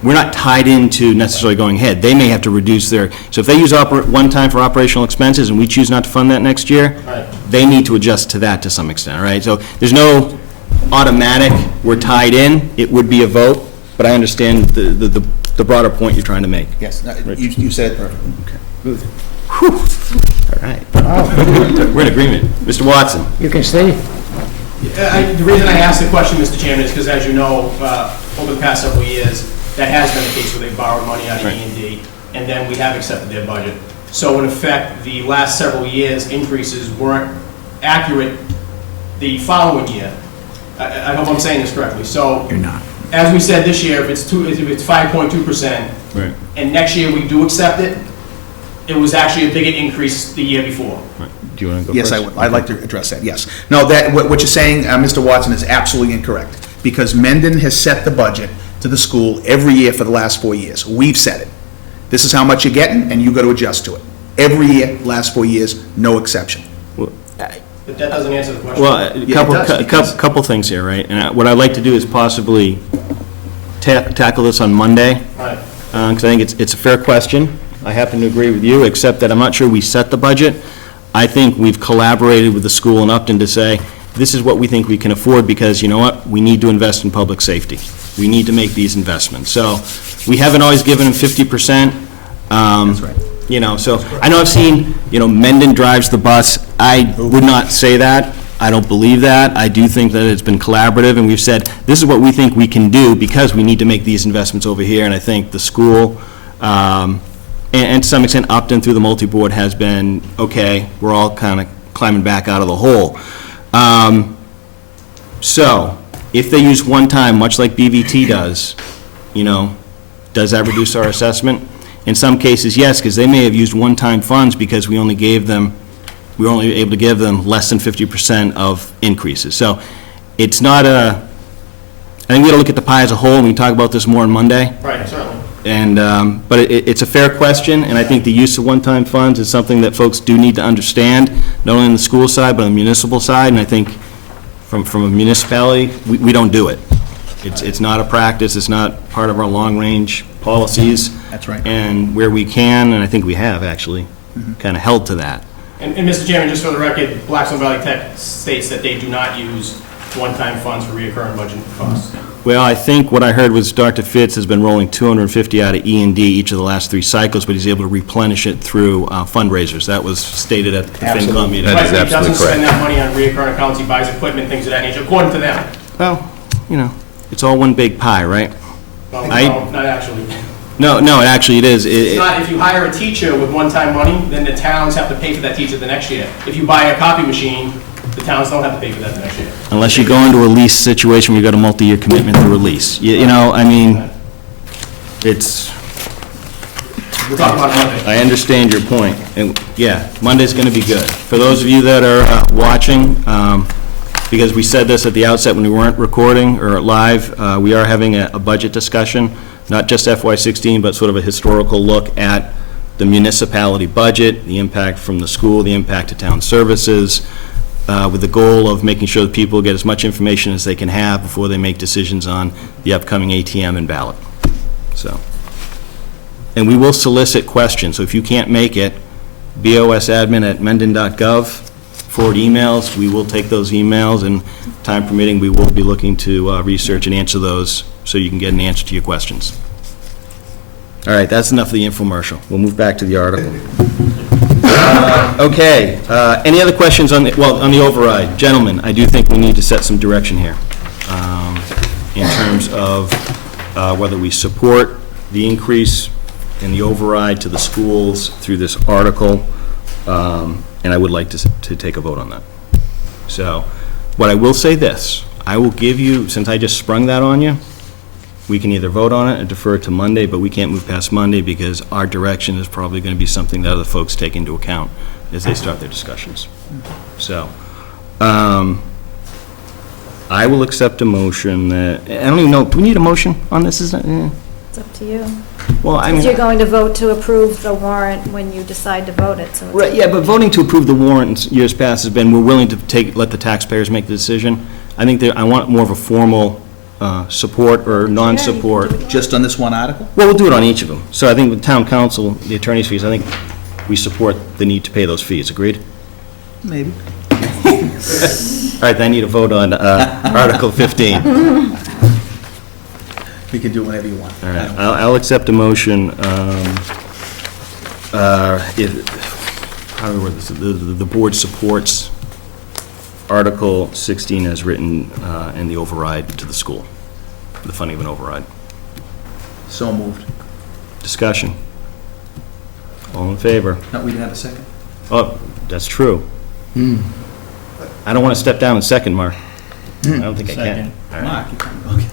we're not tied into necessarily going ahead. They may have to reduce their, so if they use one time for operational expenses and we choose not to fund that next year, Right. they need to adjust to that to some extent, all right? So there's no automatic, we're tied in, it would be a vote, but I understand the broader point you're trying to make. Yes, no, you said it perfectly. Okay. All right. We're in agreement. Mr. Watson? You can stay. The reason I asked the question, Mr. Chairman, is because, as you know, over the past several years, that has been the case where they've borrowed money out of Right. E&D, and then we have accepted their budget. So in effect, the last several years' increases weren't accurate the following year. I hope I'm saying this correctly. So, You're not. as we said this year, if it's 5.2%, Right. and next year we do accept it, it was actually a bigger increase the year before. Do you want to go Yes, first? I would. I'd like to address that, yes. No, what you're saying, Mr. Watson, is absolutely incorrect, because Mendon has set the budget to the school every year for the last 4 years. We've set it. This is how much you're getting, and you got to adjust to it. Every year, last 4 years, no exception. But that doesn't answer the question. Well, it does, because- couple things here, right? And what I'd like to do is possibly tackle this on Monday, Right. because I think it's a fair question. I happen to agree with you, except that I'm not sure we set the budget. I think we've collaborated with the school in Upton to say, this is what we think we can afford, because you know what? We need to invest in public safety. We need to make these investments. So we haven't always given them 50%. That's right. You know, so I know I've seen, Mendon drives the bus. I would not say that. I don't believe that. I do think that it's been collaborative, and we've said, this is what we think we can do because we need to make these investments over here. And I think the school, and to some extent Upton through the multi-board has been, okay, we're all kind of climbing back out of the hole. So, if they use one time, much like BVT does, does that reduce our assessment? In some cases, yes, because they may have used one-time funds because we were only able to give them less than 50% of increases. So it's not I think we got to look at the pie as a whole, and we can talk about this more on Monday. Right, certainly. And, but it's a fair question, and I think the use of one-time funds is something that folks do need to understand, not only on the school side, but on the municipal side, and I think from a municipality, we don't do it. It's not a practice, it's not part of our long-range policies. That's right. And where we can, and I think we have actually, kind of held to that. And Mr. Chairman, just for the record, Blackstone Valley Tech states that they do not use one-time funds for reoccurring budget costs. Well, I think what I heard was Dr. Fitz has been rolling 250 out of E&D each of the last 3 cycles, but he's able to replenish it through fundraisers. That was stated at the FinCom meeting. That is Right, but he absolutely doesn't spend correct. that money on reoccurring accounts, he buys equipment, things of that nature, according to them. Well, you know, it's all one big pie, right? Well, I- no, not actually. No, actually, it is. It's not, if you hire a teacher with one-time money, then the towns have to pay for that teacher the next year. If you buy a copy machine, the towns don't have to pay for that the next year. Unless you go into a lease situation where you've got a multi-year commitment through a lease. You know, I mean, it's, We're talking about Monday. I understand your point, and, yeah, Monday's gonna be good. For those of you that are watching, because we said this at the outset when we weren't recording or live, we are having a budget discussion, not just FY16, but sort of a historical look at the municipality budget, the impact from the school, the impact to town services, with the goal of making sure that people get as much information as they can have before they make decisions on the upcoming ATM and ballot. So, and we will solicit questions, so if you can't make it, bosadmin@mendon.gov, forward emails, we will take those emails, and time permitting, we will be looking to research and answer those so you can get an answer to your questions. All right, that's enough of the infomercial. We'll move back to the article. Okay, any other questions on the, well, on the override? Gentlemen, I do think we need to set some direction here in terms of whether we support the increase in the override to the schools through this article, and I would like to take a vote on that. So, what I will say this, I will give you, since I just sprung that on you, we can either vote on it or defer it to Monday, but we can't move past Monday because our direction is probably going to be something that other folks take into account as they start their discussions. So, I will accept a motion that, I don't even know, do we need a motion on this? It's up to you. Well, I Because you're mean, going to vote to approve the warrant when you decide to vote it, so it's... right, yeah, but voting to approve the warrant in years past has been, we're willing to let the taxpayers make the decision. I think I want more of a formal support or non-support. Just on this one article? Well, we'll do it on each of them. So I think with town council, the attorney's fees, I think we support the need to pay those fees. Agreed? Maybe. All right, then I need a vote on Article 15. We can do whatever you want. All right, I'll accept a motion, how do we word this? The board supports Article 16 as written and the override to the school, the funding of an override. So moved. Discussion. All in favor? No, we didn't have a second? Oh, that's true. I don't want to step down in second, Mark. I don't think I can. All right. Mark, you can, okay.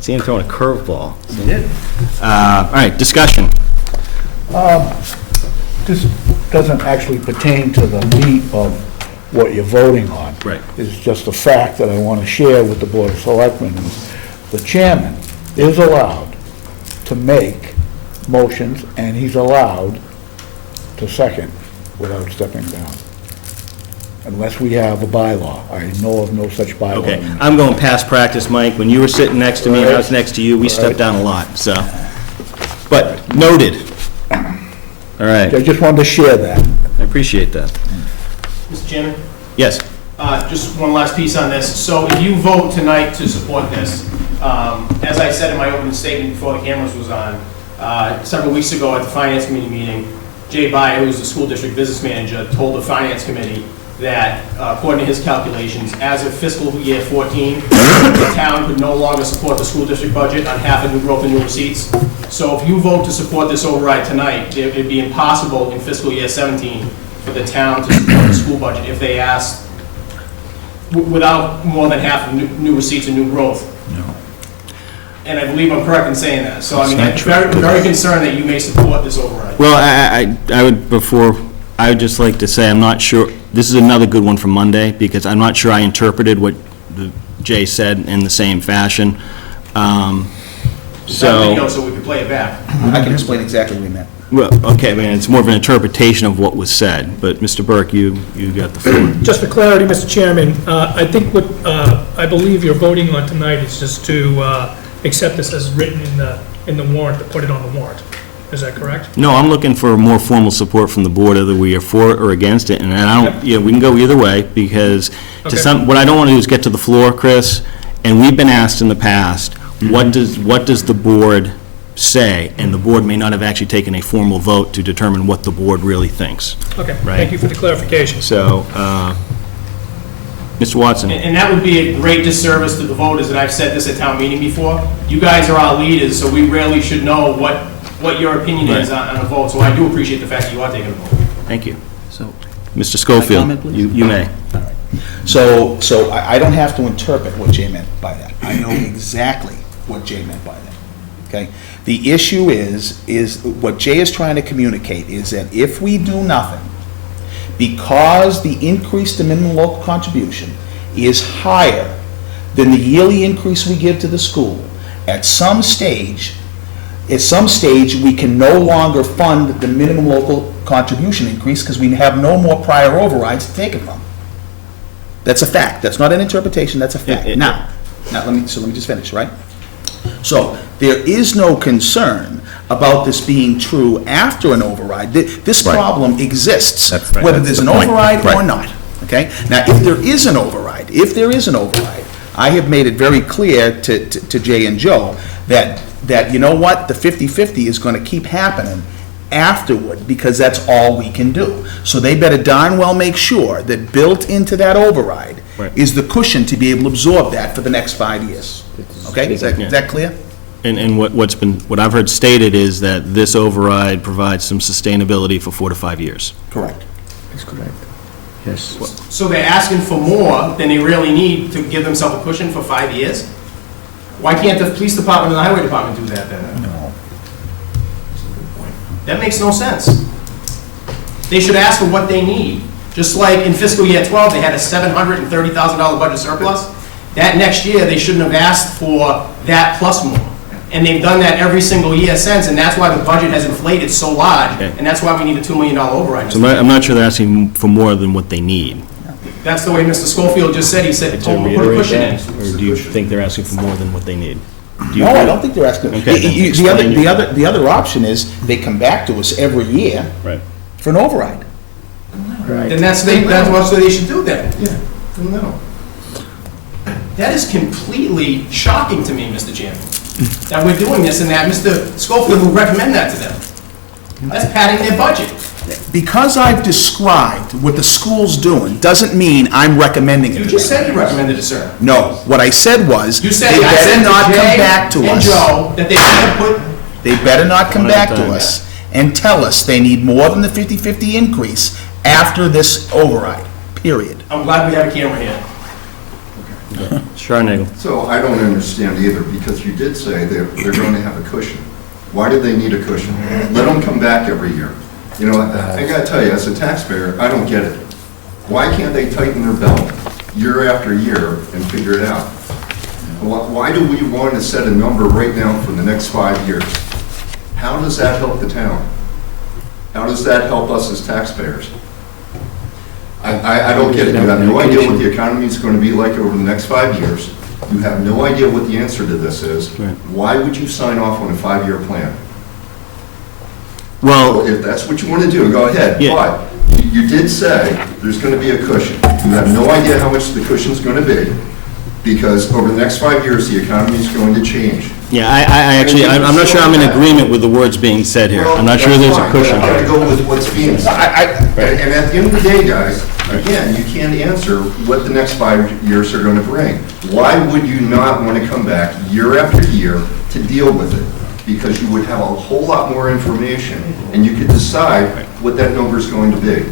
See, I'm throwing a curveball. You did. All right, discussion. This doesn't actually pertain to the meat of what you're voting on. Right. It's just a fact that I want to share with the Board of Selectmen. The chairman is allowed to make motions, and he's allowed to second without stepping down. Unless we have a bylaw. I know of no such bylaw. Okay, I'm going past practice, Mike. When you were sitting next to me and I was next to you, we stepped down a lot, so. But noted. All right, I just wanted to share that. I appreciate that. Mr. Chairman? Yes, Just one last piece on this. So if you vote tonight to support this, as I said in my opening statement before the cameras was on, several weeks ago at the Finance Committee meeting, Jay Byer, who was the school district business manager, told the Finance Committee that, according to his calculations, as of fiscal year 14, the town could no longer support the school district budget on half of new growth and new receipts. So if you vote to support this override tonight, it'd be impossible in fiscal year 17 for the town to support the school budget if they asked without more than half of new receipts and new growth. No. And I believe I'm correct in saying that. So I mean, I'm very concerned that you may support this override. Well, I would, I would just like to say, I'm not sure, this is another good one for Monday, because I'm not sure I interpreted what Jay said in the same fashion. So we can play it back. I can explain exactly what we meant. Well, okay, I mean, it's more of an interpretation of what was said, but Mr. Burke, you got the floor. Just for clarity, Mr. Chairman, I think what I believe you're voting on tonight is just to accept this as written in the warrant, to put it on the warrant. Is that correct? No, I'm looking for more formal support from the board, whether we are for it or against it, and I don't, you know, we can go either way, because what I don't want to do is get to the floor, Chris, and we've been asked in the past, what does the board say, and the board may not have actually taken a formal vote to determine what the board really thinks. Okay, Right. thank you for the clarification. So, Mr. Watson? And that would be a great disservice to the voters, and I've said this at town meeting before. You guys are our leaders, so we really should know what your opinion is on a vote, so I do appreciate the fact that you are taking a vote. Thank you. So, Mr. Schofield, comment, please? you may. So I don't have to interpret what Jay meant by that. I know exactly what Jay meant by that, okay? The issue is what Jay is trying to communicate is that if we do nothing, because the increase to minimum local contribution is higher than the yearly increase we give to the school, at some stage, we can no longer fund the minimum local contribution increase because we have no more prior overrides to take it from. That's a fact. That's not an interpretation, that's a fact. Now, let me just finish, right? So, there is no concern about this being true after an override. This problem exists, That's right. whether That's there's the an point. override or Right. not, okay? Now, if there is an override, I have made it very clear to Jay and Joe that you know what, the 50-50 is gonna keep happening afterward, because that's all we can do. So they better darn well make sure that built into that override Right. is the cushion to be able to absorb that for the next 5 years. Okay, is that clear? And what I've heard stated is that this override provides some sustainability for 4 to 5 years. Correct. That's correct. Yes. So they're asking for more than they really need to give themselves a cushion for 5 years? Why can't the police department and the highway department do that then? No. That makes no sense. They should ask for what they need. Just like in fiscal year 12, they had a $730,000 budget surplus. That next year, they shouldn't have asked for that plus more. And they've done that every single year since, and that's why the budget has inflated so large, Okay. and that's why we need a $2 million override. So I'm not sure they're asking for more than what they need. That's the way Mr. Schofield just said. He said, told them to put a cushion in. Or do you think they're asking for more than what they need? Do you No, I agree? don't think they're asking. Okay, then explain your- The other option is they come back to us every year Right. for an override. Then that's what they should do then. Yeah, no. That is completely shocking to me, Mr. Chairman, that we're doing this and that Mr. Schofield would recommend that to them. That's padding their budget. Because I've described what the school's doing, doesn't mean I'm recommending it. You just said you recommended it, sir. No, what I said was, You they said, I better said not to come Jay back to and us. Joe that they should put, They better not come One at a back to time, us and tell us they need more than the 50-50 increase after this override, period. I'm glad we have a camera here. Sharnagel. So I don't understand either, because you did say they're going to have a cushion. Why do they need a cushion? Let them come back every year. You know, I gotta tell you, as a taxpayer, I don't get it. Why can't they tighten their belt year after year and figure it out? Why do we want to set a number right now for the next 5 years? How does that help the town? How does that help us as taxpayers? I don't get it. You have no idea what the economy is going to be like over the next 5 years. You have no idea what the answer to this is. Right. Why would you sign off on a 5-year plan? Well, If that's what you want to do, go ahead. Yeah. But you did say there's going to be a cushion. You have no idea how much the cushion's going to be, because over the next 5 years, the economy is going to change. yeah, I'm not sure I'm in agreement with the words being said here. I'm not sure Well, there's a that's fine, cushion but I here. gotta go with what's being said. And at the end of the day, guys, again, you can't answer what the next 5 years are going to bring. Why would you not want to come back year after year to deal with it? Because you would have a whole lot more information, and you could decide what that number is going to be.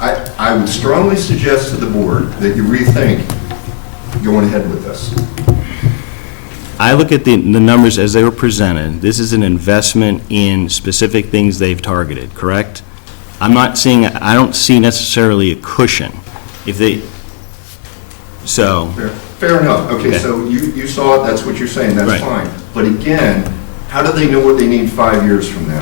I would strongly suggest to the board that you rethink going ahead with this. I look at the numbers as they were presented. This is an investment in specific things they've targeted, correct? I don't see necessarily a cushion. If they, so, Fair enough. Okay, Okay. so you saw it, that's what you're saying, that's Right. fine. But again, how do they know what they need 5 years from now?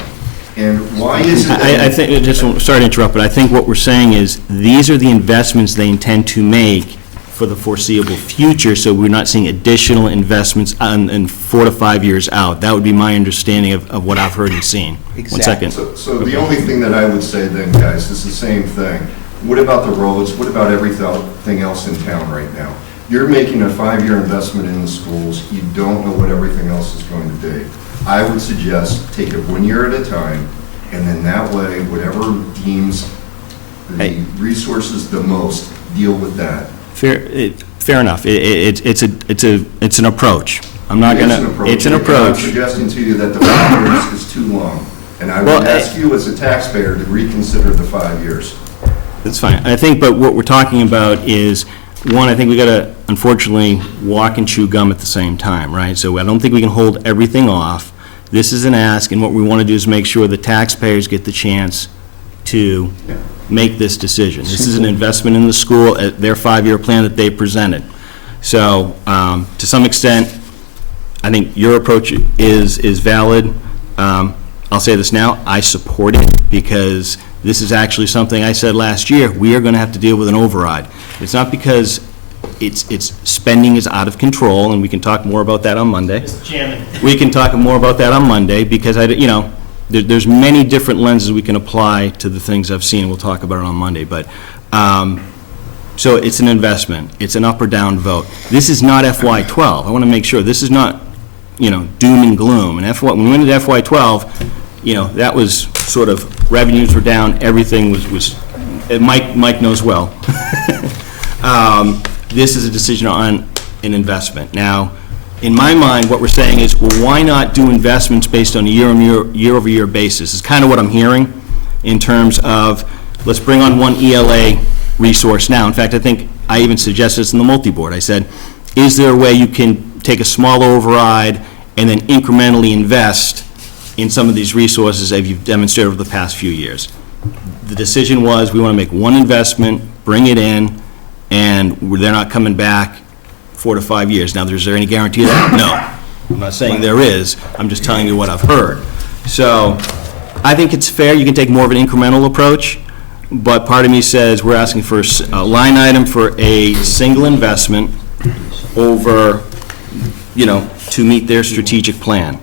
And why is it that... I think, sorry to interrupt, but I think what we're saying is, these are the investments they intend to make for the foreseeable future, so we're not seeing additional investments in 4 to 5 years out. That would be my understanding of what I've heard and seen. One Exactly. second. So the only thing that I would say then, guys, is the same thing. What about the roads? What about everything else in town right now? You're making a 5-year investment in the schools. You don't know what everything else is going to be. I would suggest take it 1 year at a time, and then that way, whatever deems the resources the most, deal with that. Fair enough. It's an approach. I'm not gonna, it's an And I'm approach. suggesting to you that the 5 years is too long. And I Well, would ask you as a taxpayer to reconsider the 5 years. That's fine. I think, but what we're talking about is, one, I think we gotta, unfortunately, walk and chew gum at the same time, right? So I don't think we can hold everything off. This is an ask, and what we want to do is make sure the taxpayers get the chance to make this decision. This is an investment in the school, their 5-year plan that they presented. So, to some extent, I think your approach is valid. I'll say this now, I support it, because this is actually something I said last year, we are going to have to deal with an override. It's not because it's spending is out of control, and we can talk more about that on Monday. Mr. Chairman. We can talk more about that on Monday, because there's many different lenses we can apply to the things I've seen. We'll talk about it on Monday, but, so it's an investment. It's an up or down vote. This is not FY12. I want to make sure, this is not, doom and gloom. And when we went into FY12, that was sort of, revenues were down, everything was Mike knows well. This is a decision on an investment. Now, in my mind, what we're saying is, well, why not do investments based on a year-over-year basis? Is kind of what I'm hearing in terms of, let's bring on one ELA resource now. In fact, I think I even suggested this in the multi-board. I said, is there a way you can take a small override and then incrementally invest in some of these resources as you've demonstrated over the past few years? The decision was, we want to make one investment, bring it in, and they're not coming back 4 to 5 years. Now, is there any guarantee of that? No. I'm not saying there is. I'm just telling you what I've heard. So I think it's fair. You can take more of an incremental approach, but part of me says we're asking for a line item for a single investment over, to meet their strategic plan.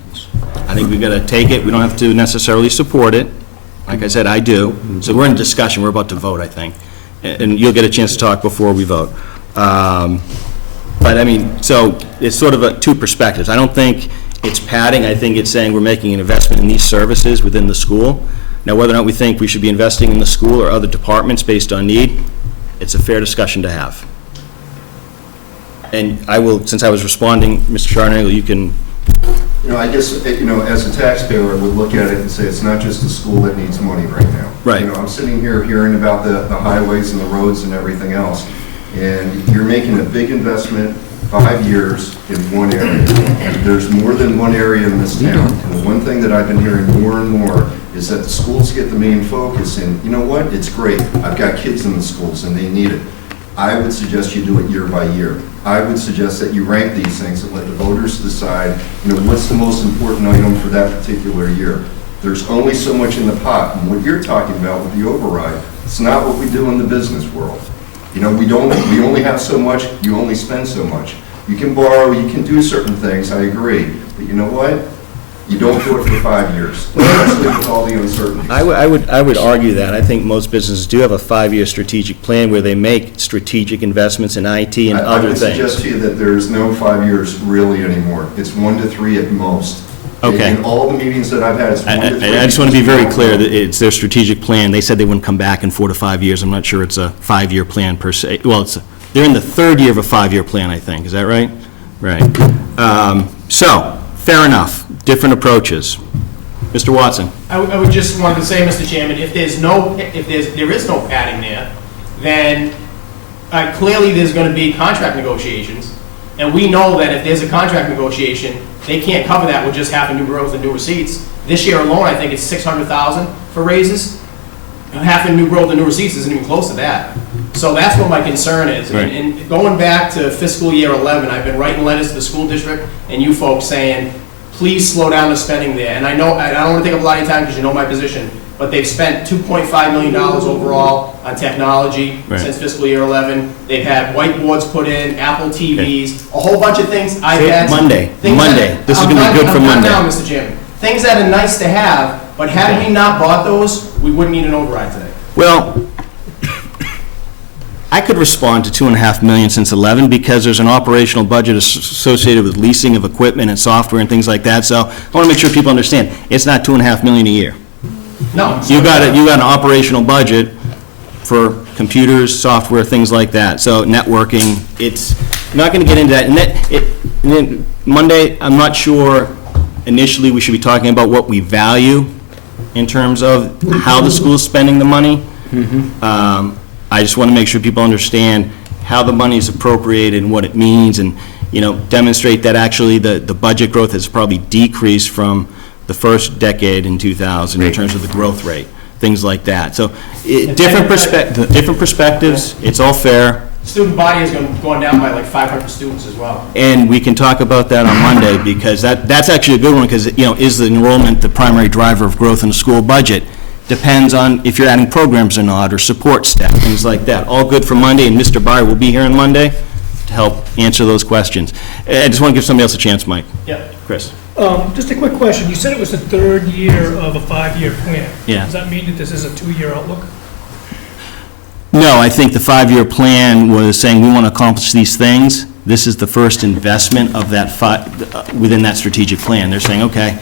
I think we've got to take it. We don't have to necessarily support it. Like I said, I do. So we're in discussion. We're about to vote, I think. And you'll get a chance to talk before we vote. But I mean, so it's sort of two perspectives. I don't think it's padding. I think it's saying we're making an investment in these services within the school. Now, whether or not we think we should be investing in the school or other departments based on need, it's a fair discussion to have. And I will, since I was responding, Mr. Charnagel, you can. I guess, as a taxpayer, I would look at it and say, it's not just the school that needs money right now. Right. I'm sitting here hearing about the highways and the roads and everything else, and you're making a big investment, 5 years, in one area. And there's more than one area in this town. And the one thing that I've been hearing more and more is that the schools get the main focus, and you know what? It's great. I've got kids in the schools, and they need it. I would suggest you do it year by year. I would suggest that you rank these things and let the voters decide, what's the most important item for that particular year. There's only so much in the pot, and what you're talking about with the override, it's not what we do in the business world. We only have so much, you only spend so much. You can borrow, you can do certain things, I agree, but you know what? You don't do it for 5 years, especially with all the uncertainties. I would argue that. I think most businesses do have a 5-year strategic plan where they make strategic investments in IT and other things. I would suggest to you that there's no 5 years really anymore. It's 1 to 3 at most. Okay. In all the meetings that I've had, it's 1 to 3. I just want to be very clear that it's their strategic plan. They said they wouldn't come back in 4 to 5 years. I'm not sure it's a 5-year plan per se. Well, they're in the 3rd year of a 5-year plan, I think. Is that right? Right. So, fair enough. Different approaches. Mr. Watson. I would just want to say, Mr. Chairman, if there is no padding there, then clearly there's going to be contract negotiations, and we know that if there's a contract negotiation, they can't cover that with just half a new growth and new receipts. This year alone, I think it's $600,000 for raises. Half a new growth and new receipts isn't even close to that. So that's what my concern is. Right. And going back to fiscal year 11, I've been writing letters to the school district and you folks saying, please slow down the spending there. And I know, I don't want to take up a lot of your time because you know my position, but they've spent $2.5 million overall on technology since fiscal year 11. They've had whiteboards put in, Apple TVs, a whole bunch of things. Monday. This is going to be good for Monday. I'm done now, Mr. Chairman. Things that are nice to have, but had we not bought those, we wouldn't need an override today. Well, I could respond to $2.5 million since 11 because there's an operational budget associated with leasing of equipment and software and things like that. So I want to make sure people understand it's not $2.5 million a year. No. You got an operational budget for computers, software, things like that, so networking, it's, not gonna get into that, and then Monday, I'm not sure, initially, we should be talking about what we value in terms of how the school's spending the money. I just want to make sure people understand how the money is appropriated and what it means, and, demonstrate that actually the budget growth has probably decreased from the first decade in 2000 in terms of the growth rate, things like that. So, different perspectives, it's all fair. Student body is going down by like 500 students as well. And we can talk about that on Monday, because that's actually a good one, because, is the enrollment the primary driver of growth in the school budget? Depends on if you're adding programs or not, or support staff, things like that. All good for Monday, and Mr. Byer will be here on Monday to help answer those questions. I just want to give somebody else a chance, Mike. Yep. Chris? Just a quick question. You said it was the third year of a 5-year plan. Yeah. Does that mean that this is a 2-year outlook? No, I think the 5-year plan was saying we want to accomplish these things. This is the first investment of that within that strategic plan. They're saying, okay,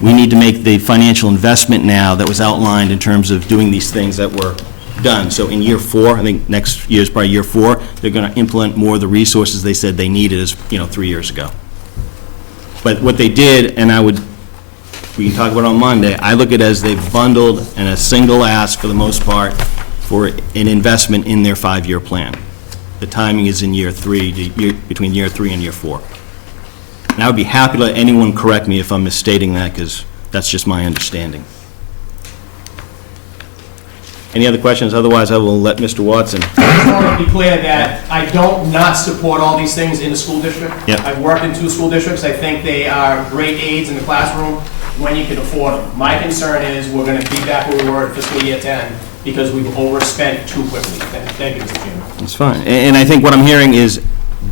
we need to make the financial investment now that was outlined in terms of doing these things that were done. So in year 4, I think next year is probably year 4, they're going to implement more of the resources they said they needed as, 3 years ago. But what they did, and we can talk about it on Monday, I look at it as they've bundled in a single ask for the most part for an investment in their 5-year plan. The timing is in year 3, between year 3 and year 4. And I would be happy to let anyone correct me if I'm misstating that, because that's just my understanding. Any other questions? Otherwise, I will let Mr. Watson. I just want to be clear that I don't not support all these things in the school district. Yep. I've worked in 2 school districts. I think they are great aids in the classroom when you can afford them. My concern is we're going to be back where we were in fiscal year 10 because we've overspent too quickly. Thank you, Mr. Chairman. That's fine. And I think what I'm hearing is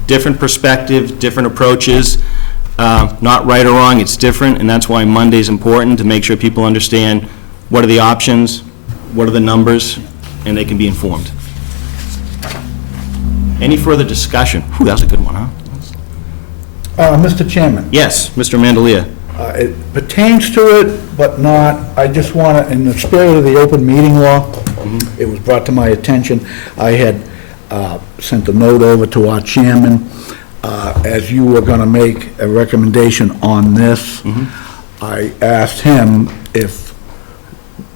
different perspectives, different approaches, not right or wrong, it's different, and that's why Monday's important, to make sure people understand what are the options, what are the numbers, and they can be informed. Any further discussion? Whew, that was a good one, huh? Mr. Chairman, Yes, Mr. Mandalia. it pertains to it, but not, I just want to, in the spirit of the open meeting law, it was brought to my attention, I had sent a note over to our chairman, as you were going to make a recommendation on this. I asked him if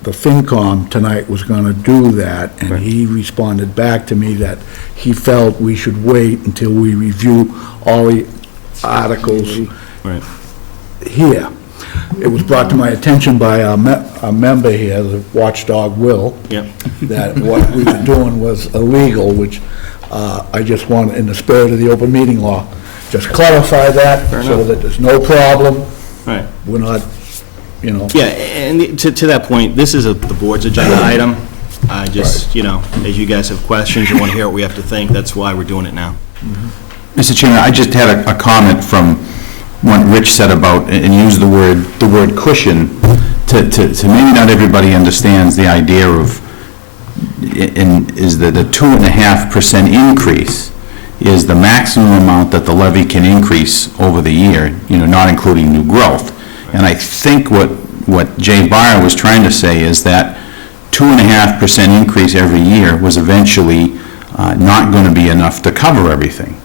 the FinCom tonight was going to do that, and he responded back to me that he felt we should wait until we review all the articles Right. here. It was brought to my attention by a member here, the watchdog Will, Yep. that what we were doing was illegal, which I just want, in the spirit of the open meeting law, just clarify that Fair so enough. that there's no problem. Right. We're not, Yeah, and to that point, this is the board's agenda item. I just, as you guys have questions, you want to hear what we have to think, that's why we're doing it now. Mr. Chairman, I just had a comment from what Rich said about, and used the word cushion, to maybe not everybody understands the idea of, is that the 2.5% increase is the maximum amount that the levy can increase over the year, not including new growth. And I think what Jay Byer was trying to say is that 2.5% increase every year was eventually not going to be enough to cover everything.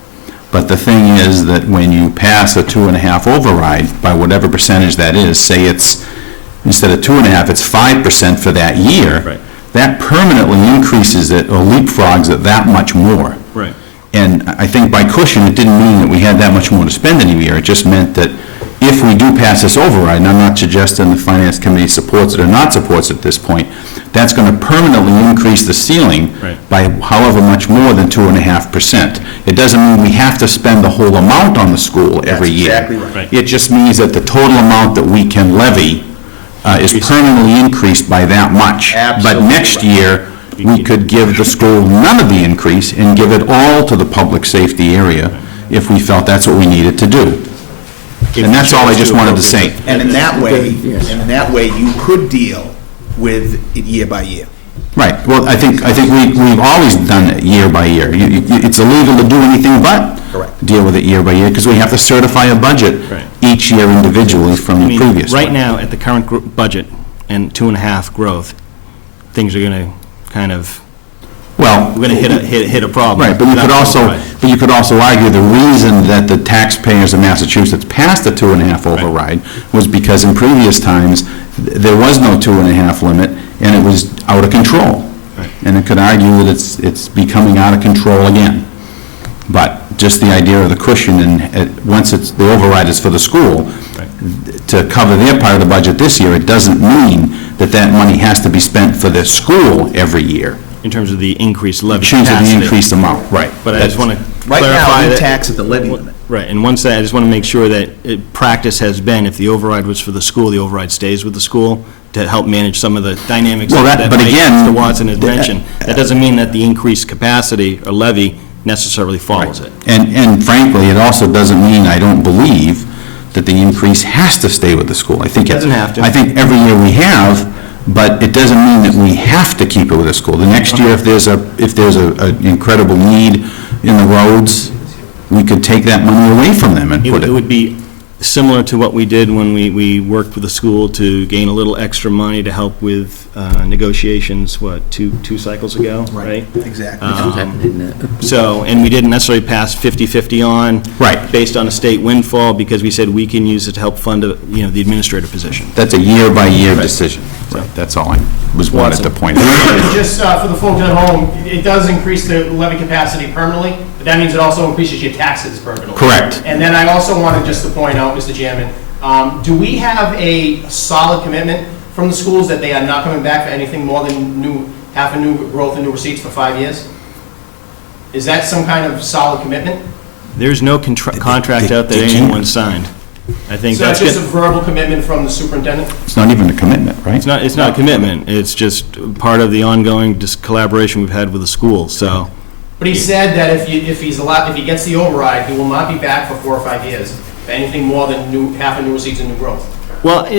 But the thing is that when you pass a 2.5 override, by whatever percentage that is, say it's, instead of 2.5, it's 5% for that year, Right. that permanently increases it or leapfrogs it that much more. Right. And I think by cushion, it didn't mean that we had that much more to spend in a year. It just meant that if we do pass this override, and I'm not suggesting the Finance Committee supports it or not supports it at this point, that's going to permanently increase the ceiling Right. by however much more than 2.5%. It doesn't mean we have to spend the whole amount on the school every year. exactly right. Right. It just means that the total amount that we can levy is permanently increased by that much. Absolutely But next right. year, we could give the school none of the increase and give it all to the public safety area if we felt that's what we needed to do. And that's all I just wanted to say. And in that way, you could deal with it year by year. Right, well, I think we've always done it year by year. It's illegal to do anything but Correct. deal with it year by year, because we have to certify a budget Right. each year individually from I the mean, previous one. right now, at the current budget and 2.5 growth, things are going to kind of Well, we're gonna hit a problem. right, but you could also argue the reason that the taxpayers of Massachusetts passed the 2.5 override was because in previous times, there was no 2.5 limit, and it was out of control. Right. And it could argue that it's becoming out of control again. But just the idea of the cushion, and once the override is for the school, to cover their part of the budget this year, it doesn't mean that money has to be spent for the school every year. In terms of the increased levy In terms of the capacity. increased amount, right. But I just want to Right clarify now, we that. tax at the levy limit. Right, and once that, I just want to make sure that practice has been, if the override was for the school, the override stays with the school to help manage some of the dynamics Well, that but Mike, again, Mr. Watson has mentioned. That doesn't mean that the increased capacity or levy necessarily follows it. And frankly, it also doesn't mean, I don't believe, that the increase has to stay with the school. I think Doesn't have to. I think every year we have, but it doesn't mean that we have to keep it with the school. The next year, if there's an incredible need in the roads, we could take that money away from them and put It would be similar to what we did when we worked with the school to gain a little extra money to help with negotiations, two cycles ago, right? Exactly. So, and we didn't necessarily pass 50/50 on. Right. Based on a state windfall, because we said we can use it to help fund, the administrative position. That's a year-by-year decision. Right, that's all I wanted to point out. Just for the folks at home, it does increase the levy capacity permanently, but that means it also increases your taxes permanently. Correct. And then I also wanted just to point out, Mr. Chairman, do we have a solid commitment from the schools that they are not coming back for anything more than half a new growth and new receipts for 5 years? Is that some kind of solid commitment? There's no contract out that anyone signed. I think So that's that's just a good. verbal commitment from the superintendent? It's not even a commitment, right? It's not a commitment, it's just part of the ongoing collaboration we've had with the school, so. But he said that if he gets the override, he will not be back for 4 or 5 years, for anything more than half a new receipts and new growth. Well,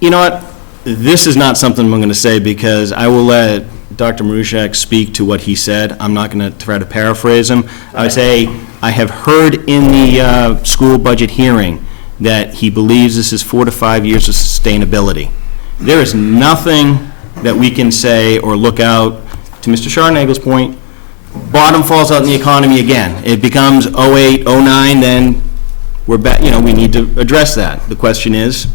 you know what? This is not something I'm going to say because I will let Dr. Marushak speak to what he said. I'm not going to try to paraphrase him. I would say I have heard in the school budget hearing that he believes this is 4 to 5 years of sustainability. There is nothing that we can say or look out, to Mr. Scharnagel's point, bottom falls out in the economy again. It becomes 08, 09, then we're back, we need to address that. The question is,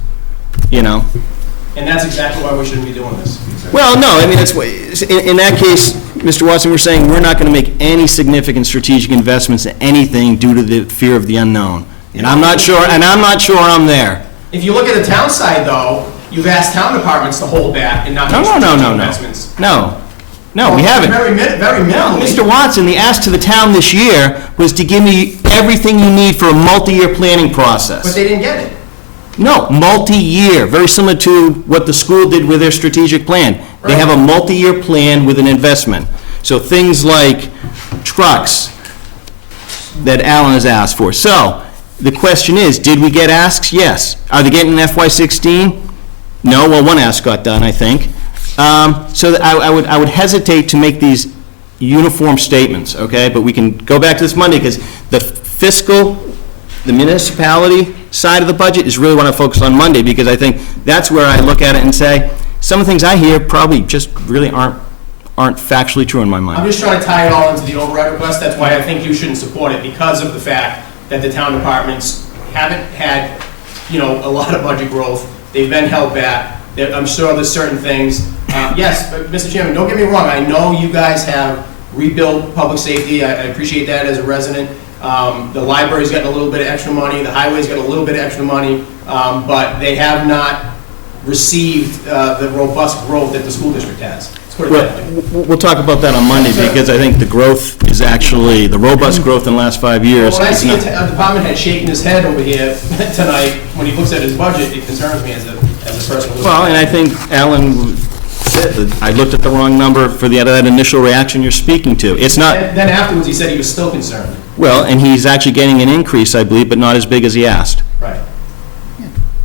And that's exactly why we shouldn't be doing this. well, no, I mean, in that case, Mr. Watson, we're saying we're not going to make any significant strategic investments in anything due to the fear of the unknown. And I'm not sure I'm there. If you look at the town side, though, you've asked town departments to hold back and not make strategic investments. No, we haven't. Very minimally. Mr. Watson, the ask to the town this year was to give me everything you need for a multi-year planning process. But they didn't get it. No, multi-year, very similar to what the school did with their strategic plan. They have a multi-year plan with an investment. So things like trucks that Alan has asked for. So the question is, did we get asks? Yes. Are they getting an FY16? No, well, one ask got done, I think. So I would hesitate to make these uniform statements, okay? But we can go back to this Monday because the municipality side of the budget is really what I focus on Monday, because I think that's where I look at it and say, some of the things I hear probably just really aren't factually true in my mind. I'm just trying to tie it all into the override request. That's why I think you shouldn't support it, because of the fact that the town departments haven't had, a lot of budget growth. They've been held back. I'm sure there's certain things. Yes, but Mr. Chairman, don't get me wrong. I know you guys have rebuilt public safety. I appreciate that as a resident. The library's getting a little bit of extra money, the highway's got a little bit of extra money, but they have not received the robust growth that the school district has. Let's put it that way. We'll talk about that on Monday, because I think the growth is actually, the robust growth in the last 5 years. Well, when I is see not- a department head shaking his head over here tonight, when he looks at his budget, it concerns me as a person. who- Well, and I think Alan said that I looked at the wrong number for that initial reaction you're speaking to. It's not, Then afterwards, he said he was still concerned. well, and he's actually getting an increase, I believe, but not as big as he asked. Right.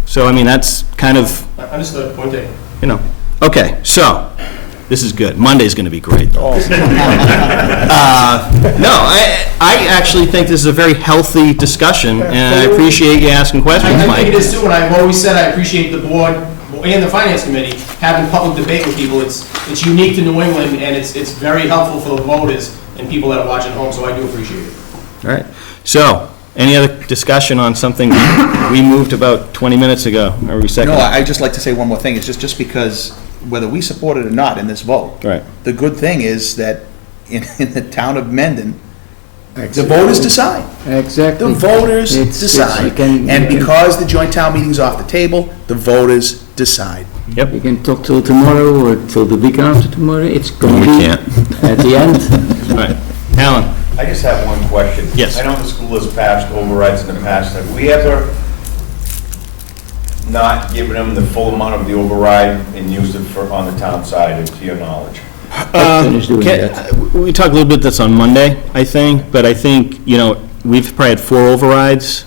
So, I mean, that's kind of, Understood, point taken. Okay, so, this is good. Monday's going to be great. No, I actually think this is a very healthy discussion, and I appreciate you asking questions, I think Mike. it is too, and I've always said I appreciate the board and the finance committee, having public debate with people, it's unique to New England, and it's very helpful for the voters and people that are watching at home, so I do appreciate it. All right. So, any other discussion on something we moved about 20 minutes ago? Are we second? No, I'd just like to say one more thing, it's just because whether we support it or not in this vote. Right. The good thing is that in the town of Mendon, the voters decide. Exactly. The voters It's- decide. you can- And you can- because the joint town meeting's off the table, the voters decide. Yep. You can talk till tomorrow or till the week after tomorrow, it's going We to be can't. at the end. All right. Alan? I just have one question. Yes. I know the school has passed overrides in the past. Have we ever not given them the full amount of the override and used it on the town side, to your knowledge? Finish doing that. We talked a little bit, that's on Monday, I think, but I think, we've probably had 4 overrides,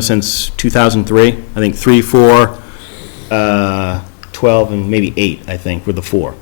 since 2003. I think 3, 4, 12, and maybe 8, I think, were the 4.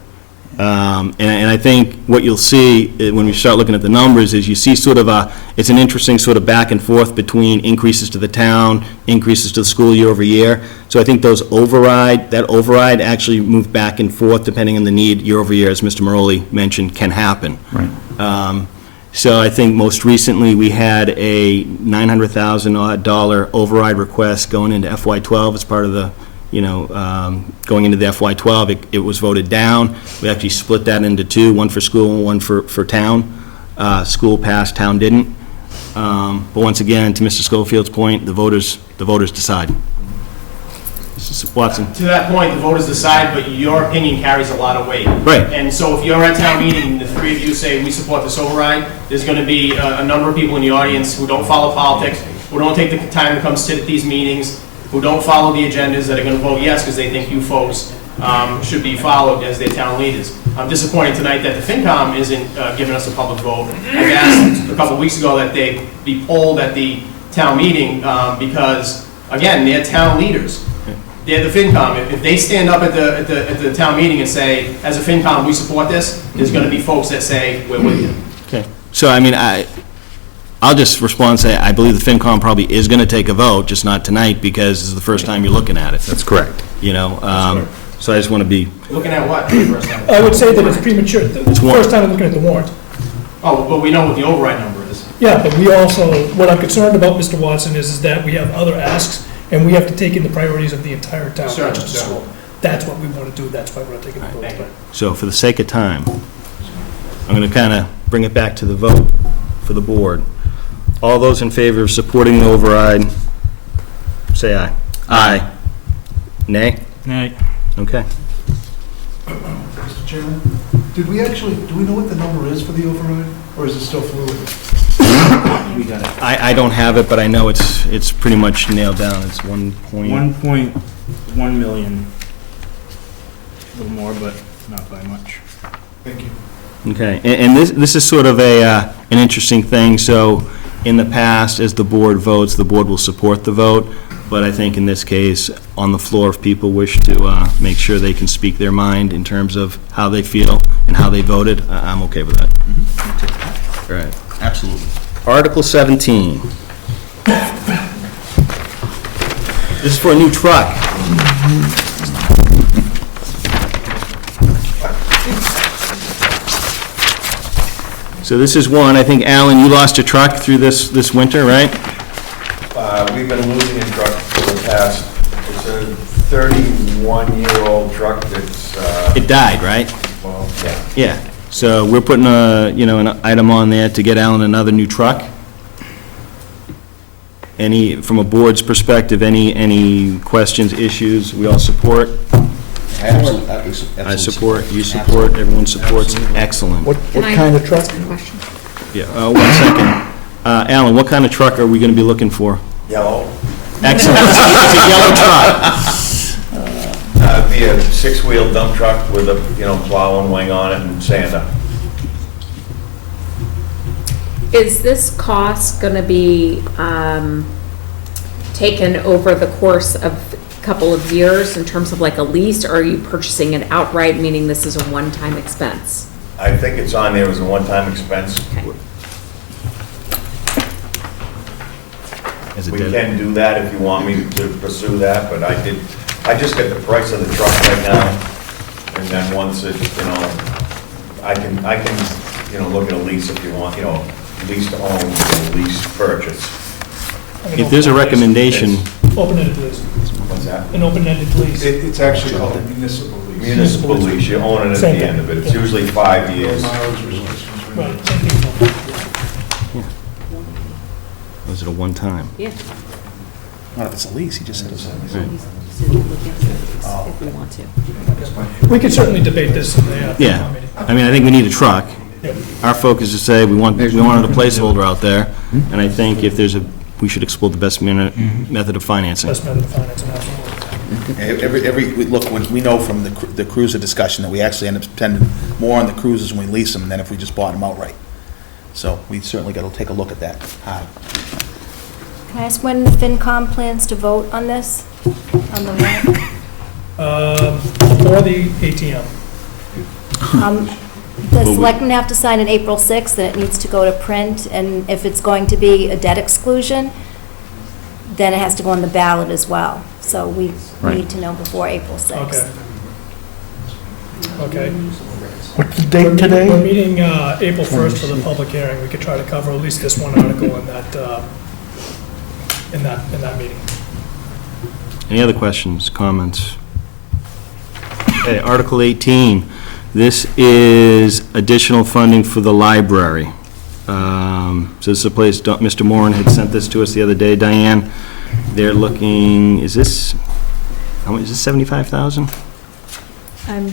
And I think what you'll see when we start looking at the numbers is you see sort of it's an interesting sort of back and forth between increases to the town, increases to the school year over year. So I think that override actually moved back and forth depending on the need year over year, as Mr. Maroli mentioned, can happen. Right. So I think most recently, we had a $900,000 override request going into FY12 as part of the, going into the FY12. It was voted down. We actually split that into 2, one for school and one for town. School passed, town didn't. But once again, to Mr. Schofield's point, the voters decide. Mrs. Watson? To that point, the voters decide, but your opinion carries a lot of weight. Right. And so if you're at town meeting, and the 3 of you say, we support this override, there's gonna be a number of people in the audience who don't follow politics, who don't take the time to come sit at these meetings, who don't follow the agendas, that are gonna vote yes because they think you folks should be followed as their town leaders. I'm disappointed tonight that the FinCom isn't giving us a public vote. I've asked a couple of weeks ago that they be polled at the town meeting because, again, they're town leaders. They're the FinCom. If they stand up at the town meeting and say, as a FinCom, we support this, there's gonna be folks that say, we're with you. Okay. So, I'll just respond and say, I believe the FinCom probably is going to take a vote, just not tonight, because this is the first time you're looking at it. That's correct. So I just want to be, Looking at what? The first time? I would say that it's premature, the first time I'm looking at the warrant. Oh, but we know what the override number is. Yeah, but we also, what I'm concerned about, Mr. Watson, is that we have other asks, and we have to take in the priorities of the entire town, not Certainly, just the school. That's what we want to do, that's why we're not taking the vote. Thank you. so for the sake of time, I'm going to kind of bring it back to the vote for the board. All those in favor of supporting the override, say aye. Aye. Nay? Nay. Okay. Mr. Chairman, do we know what the number is for the override, or is it still fluid? I don't have it, but I know it's pretty much nailed down. It's 1.1 million. A little more, but not by much. Thank you. Okay, and this is sort of an interesting thing. So in the past, as the board votes, the board will support the vote. But I think in this case, on the floor, if people wish to make sure they can speak their mind in terms of how they feel and how they voted, I'm okay with that. All right. Absolutely. Article 17. This is for a new truck. So this is one, I think, Alan, you lost a truck through this winter, right? We've been losing a truck for the past, it's a 31-year-old truck that's, It died, right? well, yeah. Yeah. So we're putting an item on there to get Alan another new truck. From a board's perspective, any questions, issues, we all support? I support, you support, everyone supports, excellent. What kind of truck? Yeah, 1 second. Alan, what kind of truck are we gonna be looking for? Yellow. Excellent, it's a yellow truck. It'd be a 6-wheel dump truck with a, plow and wing on it and sander. Is this cost going to be taken over the course of a couple of years in terms of like a lease, or are you purchasing it outright, meaning this is a one-time expense? I think it's on there as a one-time expense. Is it We dead? can do that if you want me to pursue that, but I I just get the price of the truck right now, and then once it, I can, look at a lease if you want, lease to own, lease purchase. If there's a recommendation, Open-ended lease, What's that? an open-ended lease. It's actually called a municipal lease. Municipal lease, you own it at the Same end thing. of it, it's usually 5 years. Mileage restrictions. Right, same thing. was it a one-time? Yeah. Not if it's a lease, he just said it's a lease. If we want to. We could certainly debate this in the Yeah, meeting. I mean, I think we need a truck. Yep. Our focus is to say, we wanted a placeholder out there, and I think if there's we should explore the best method of financing. Best method of financing, absolutely. Look, we know from the cruiser discussion that we actually end up spending more on the cruisers when we lease them than if we just bought them outright. So we certainly got to take a look at that. Can I ask when the FinCom plans to vote on this? On the warrant? For the ATM. The selectmen have to sign on April 6th, and it needs to go to print, and if it's going to be a debt exclusion, then it has to go on the ballot as well. So we need to know before April 6th. Okay. What's the date today? We're meeting April 1st for the public hearing. We could try to cover at least this one article in that meeting. Any other questions, comments? Okay, Article 18. This is additional funding for the library. So this is a place, Mr. Moran had sent this to us the other day, Diane. They're looking, is this, how much, is this 75,000? I'm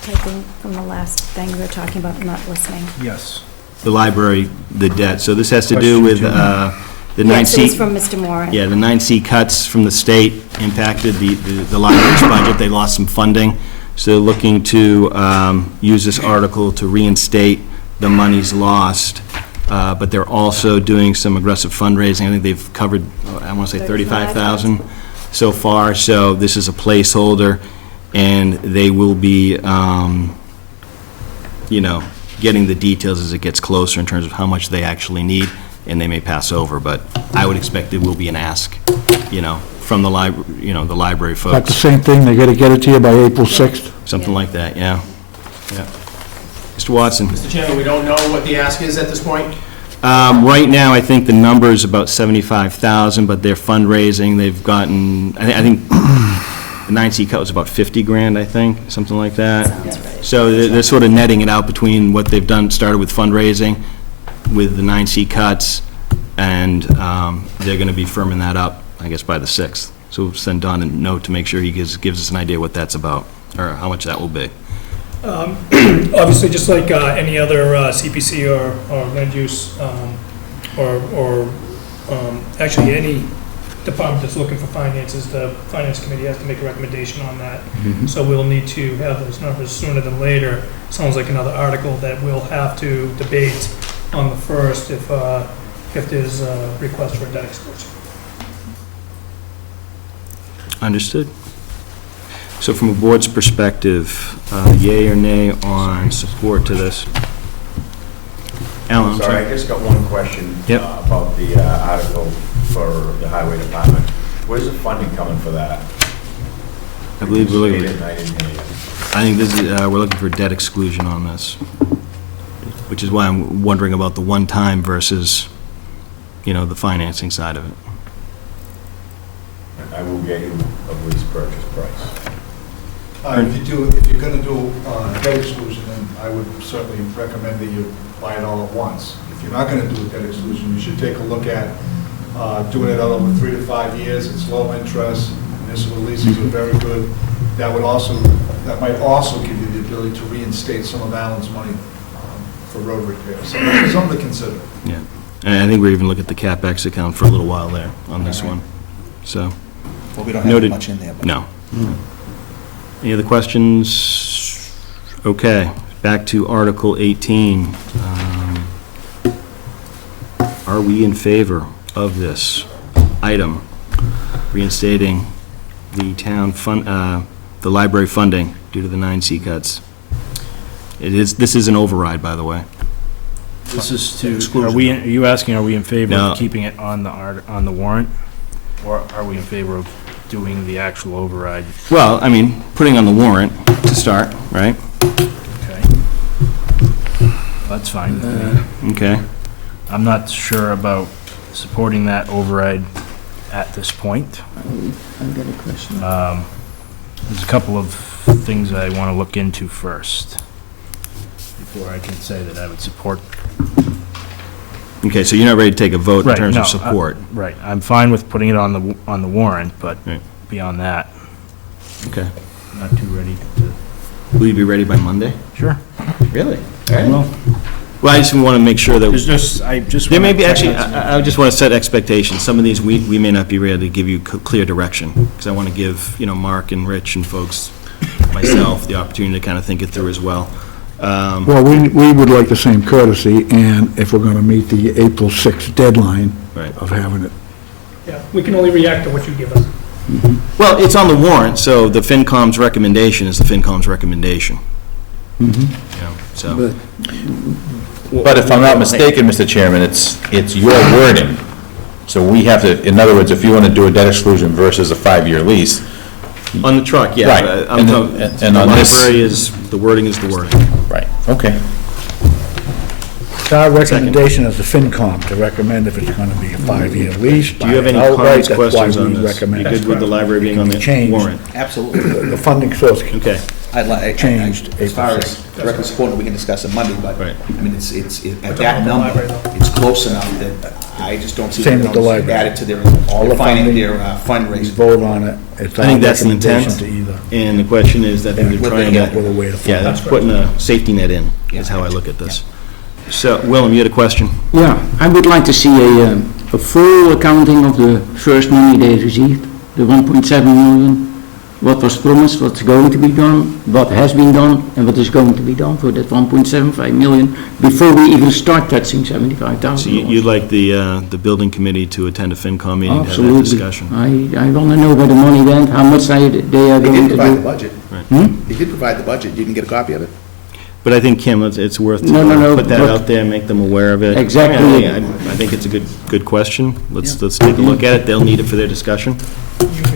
typing from the last thing we were talking about, not listening. Yes. The library, the debt. So this has to do with the Yes, it 9C. was from Mr. Moran. Yeah, the 9C cuts from the state impacted the library's budget. They lost some funding. So they're looking to use this article to reinstate the monies lost. But they're also doing some aggressive fundraising. I think they've covered, I want to say 35,000 so far. So this is a placeholder, and they will be, getting the details as it gets closer in terms of how much they actually need, and they may pass over. But I would expect it will be an ask, from the the library folks. That's the same thing, they gotta get it to you by April 6th? Something like that, yeah. Yeah. Mr. Watson? Mr. Chairman, we don't know what the ask is at this point? Right now, I think the number is about 75,000, but they're fundraising, they've gotten, I think the 9C cut was about 50 grand, I think, something like that. So they're sort of netting it out between what they've done, started with fundraising, with the 9C cuts, and they're going to be firming that up, I guess, by the 6th. So we'll send Don a note to make sure he gives us an idea what that's about, or how much that will be. Obviously, just like any other CPC or land use, or actually any department that's looking for finances, the finance committee has to make a recommendation on that. So we'll need to have those numbers sooner than later. Sounds like another article that we'll have to debate on the 1st if there's a request for a debt exclusion. Understood. So from a board's perspective, yay or nay on support to this? Alan, I'm Sorry, I sorry. just got one question Yep. about the article for the highway department. Where's the funding coming for that? I believe we're looking, You stated, and I didn't hear you. I think this is, we're looking for debt exclusion on this, which is why I'm wondering about the one-time versus, the financing side of it. I will get you a lease purchase price. If you're gonna do debt exclusion, then I would certainly recommend that you buy it all at once. If you're not gonna do a debt exclusion, you should take a look at doing it out over 3 to 5 years. It's low interest, municipal leases are very good. That might also give you the ability to reinstate some of Alan's money for road repairs. So that's something to consider. Yeah. And I think we're even looking at the CapEx account for a little while there on this one, so. Well, we don't have Noted. much in there, but. No. Any other questions? Okay, back to Article 18. Are we in favor of this item, reinstating the town the library funding due to the 9C cuts? This is an override, by the way. This is to, are you asking, are we in favor No. of keeping it on the warrant? Or are we in favor of doing the actual override. Well, I mean, putting on the warrant to start, right? Okay. That's fine. Okay. I'm not sure about supporting that override at this point. I've got a question. There's a couple of things I want to look into first before I can say that I would support. Okay, so you're not ready to take a vote in Right, terms no, of support? Right, I'm fine with putting it on the warrant, but Right. beyond that, Okay. not too ready to. Will you be ready by Monday? Sure. Really? Well, Well, I just want to make sure that, I just. there may wanna be, check actually, on some- I just want to set expectations. Some of these, we may not be ready to give you clear direction, because I want to give, Mark and Rich and folks, myself, the opportunity to kind of think it through as well. Well, we would like the same courtesy, and if we're gonna meet the April 6th deadline Right. of having it. Yeah, we can only react to what you give us. Well, it's on the warrant, so the FinCom's recommendation is the FinCom's recommendation. So, But if I'm not mistaken, Mr. Chairman, it's your wording. So we have to, in other words, if you want to do a debt exclusion versus a 5-year lease, on the truck, yeah. Right. I'm And talking- and The on this- library is, the wording is the wording. right, okay. It's our recommendation as the FinCom to recommend if it's gonna be a 5-year lease. Do you have any buy it outright, comments, that's why questions we on this? You recommend good with the library being on the Changed. warrant? Absolutely. The funding source Okay. I'd like, changed as far April as directly supporting, we can discuss it Monday, but, Right. I mean, at that number, it's close enough that I just don't see. Same them with the library. Added to their, All the funding, their we fundraising. vote on it. It's I our think that's the recommendation intent. to either. And the question is that they're With trying the- to, with a way to yeah, fund that's putting a safety net in, is how I look at this. So, Willem, you had a question? Yeah, I would like to see a full accounting of the first money they received, the 1.7 million. What was promised, what's going to be done, what has been done, and what is going to be done for that 1.75 million before we even start touching So 75,000. you'd like the building committee to attend a FinCom meeting to have that Absolutely. discussion? I want to know where the money went, how much they are They going did to provide the do. budget. Right. They did provide the budget. You can get a copy of it. But I think, Kim, it's worth to No, put that but- out there, make them aware of it. Exactly. I think it's a good question. Let's take a look at it. They'll need it for their discussion.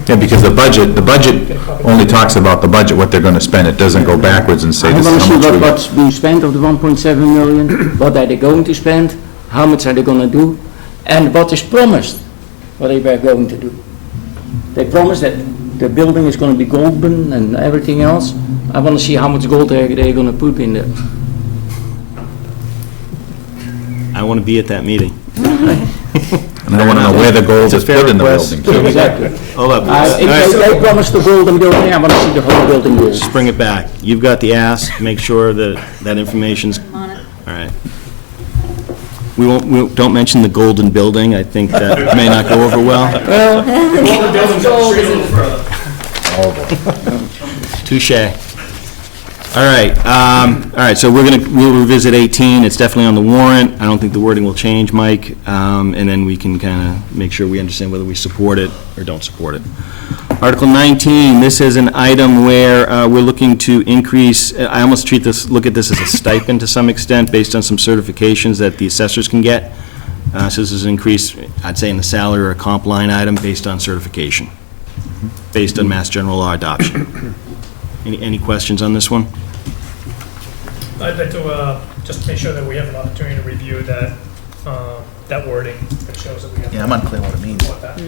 Yeah, because the budget only talks about the budget, what they're going to spend. It doesn't go backwards and say I this want is to how see much we... what's being spent of the 1.7 million, what are they going to spend, how much are they going to do, and what is promised, what they were going to do. They promised that the building is going to be golden and everything else. I want to see how much gold they're going to put in there. I want to be at that meeting. And I want to know where the gold It's a is fair put in the request. building, too. Exactly. Hold up. If they promised the golden building, I want to see the whole building gold. Just bring it back. You've got the ask, make sure that that information's, all right. Don't mention the golden building, I think that may not go over well. Touche. All right, so we'll revisit 18, it's definitely on the warrant, I don't think the wording will change, Mike, and then we can kind of make sure we understand whether we support it or don't support it. Article 19, this is an item where we're looking to increase, I almost look at this as a stipend to some extent, based on some certifications that the assessors can get. So this is an increase, I'd say, in the salary or a comp line item based on certification, based on Mass General Law adoption. Any questions on this one? I'd like to just make sure that we have an opportunity to review that, that wording that shows that we have. Yeah, I'm unclear what it means. What that-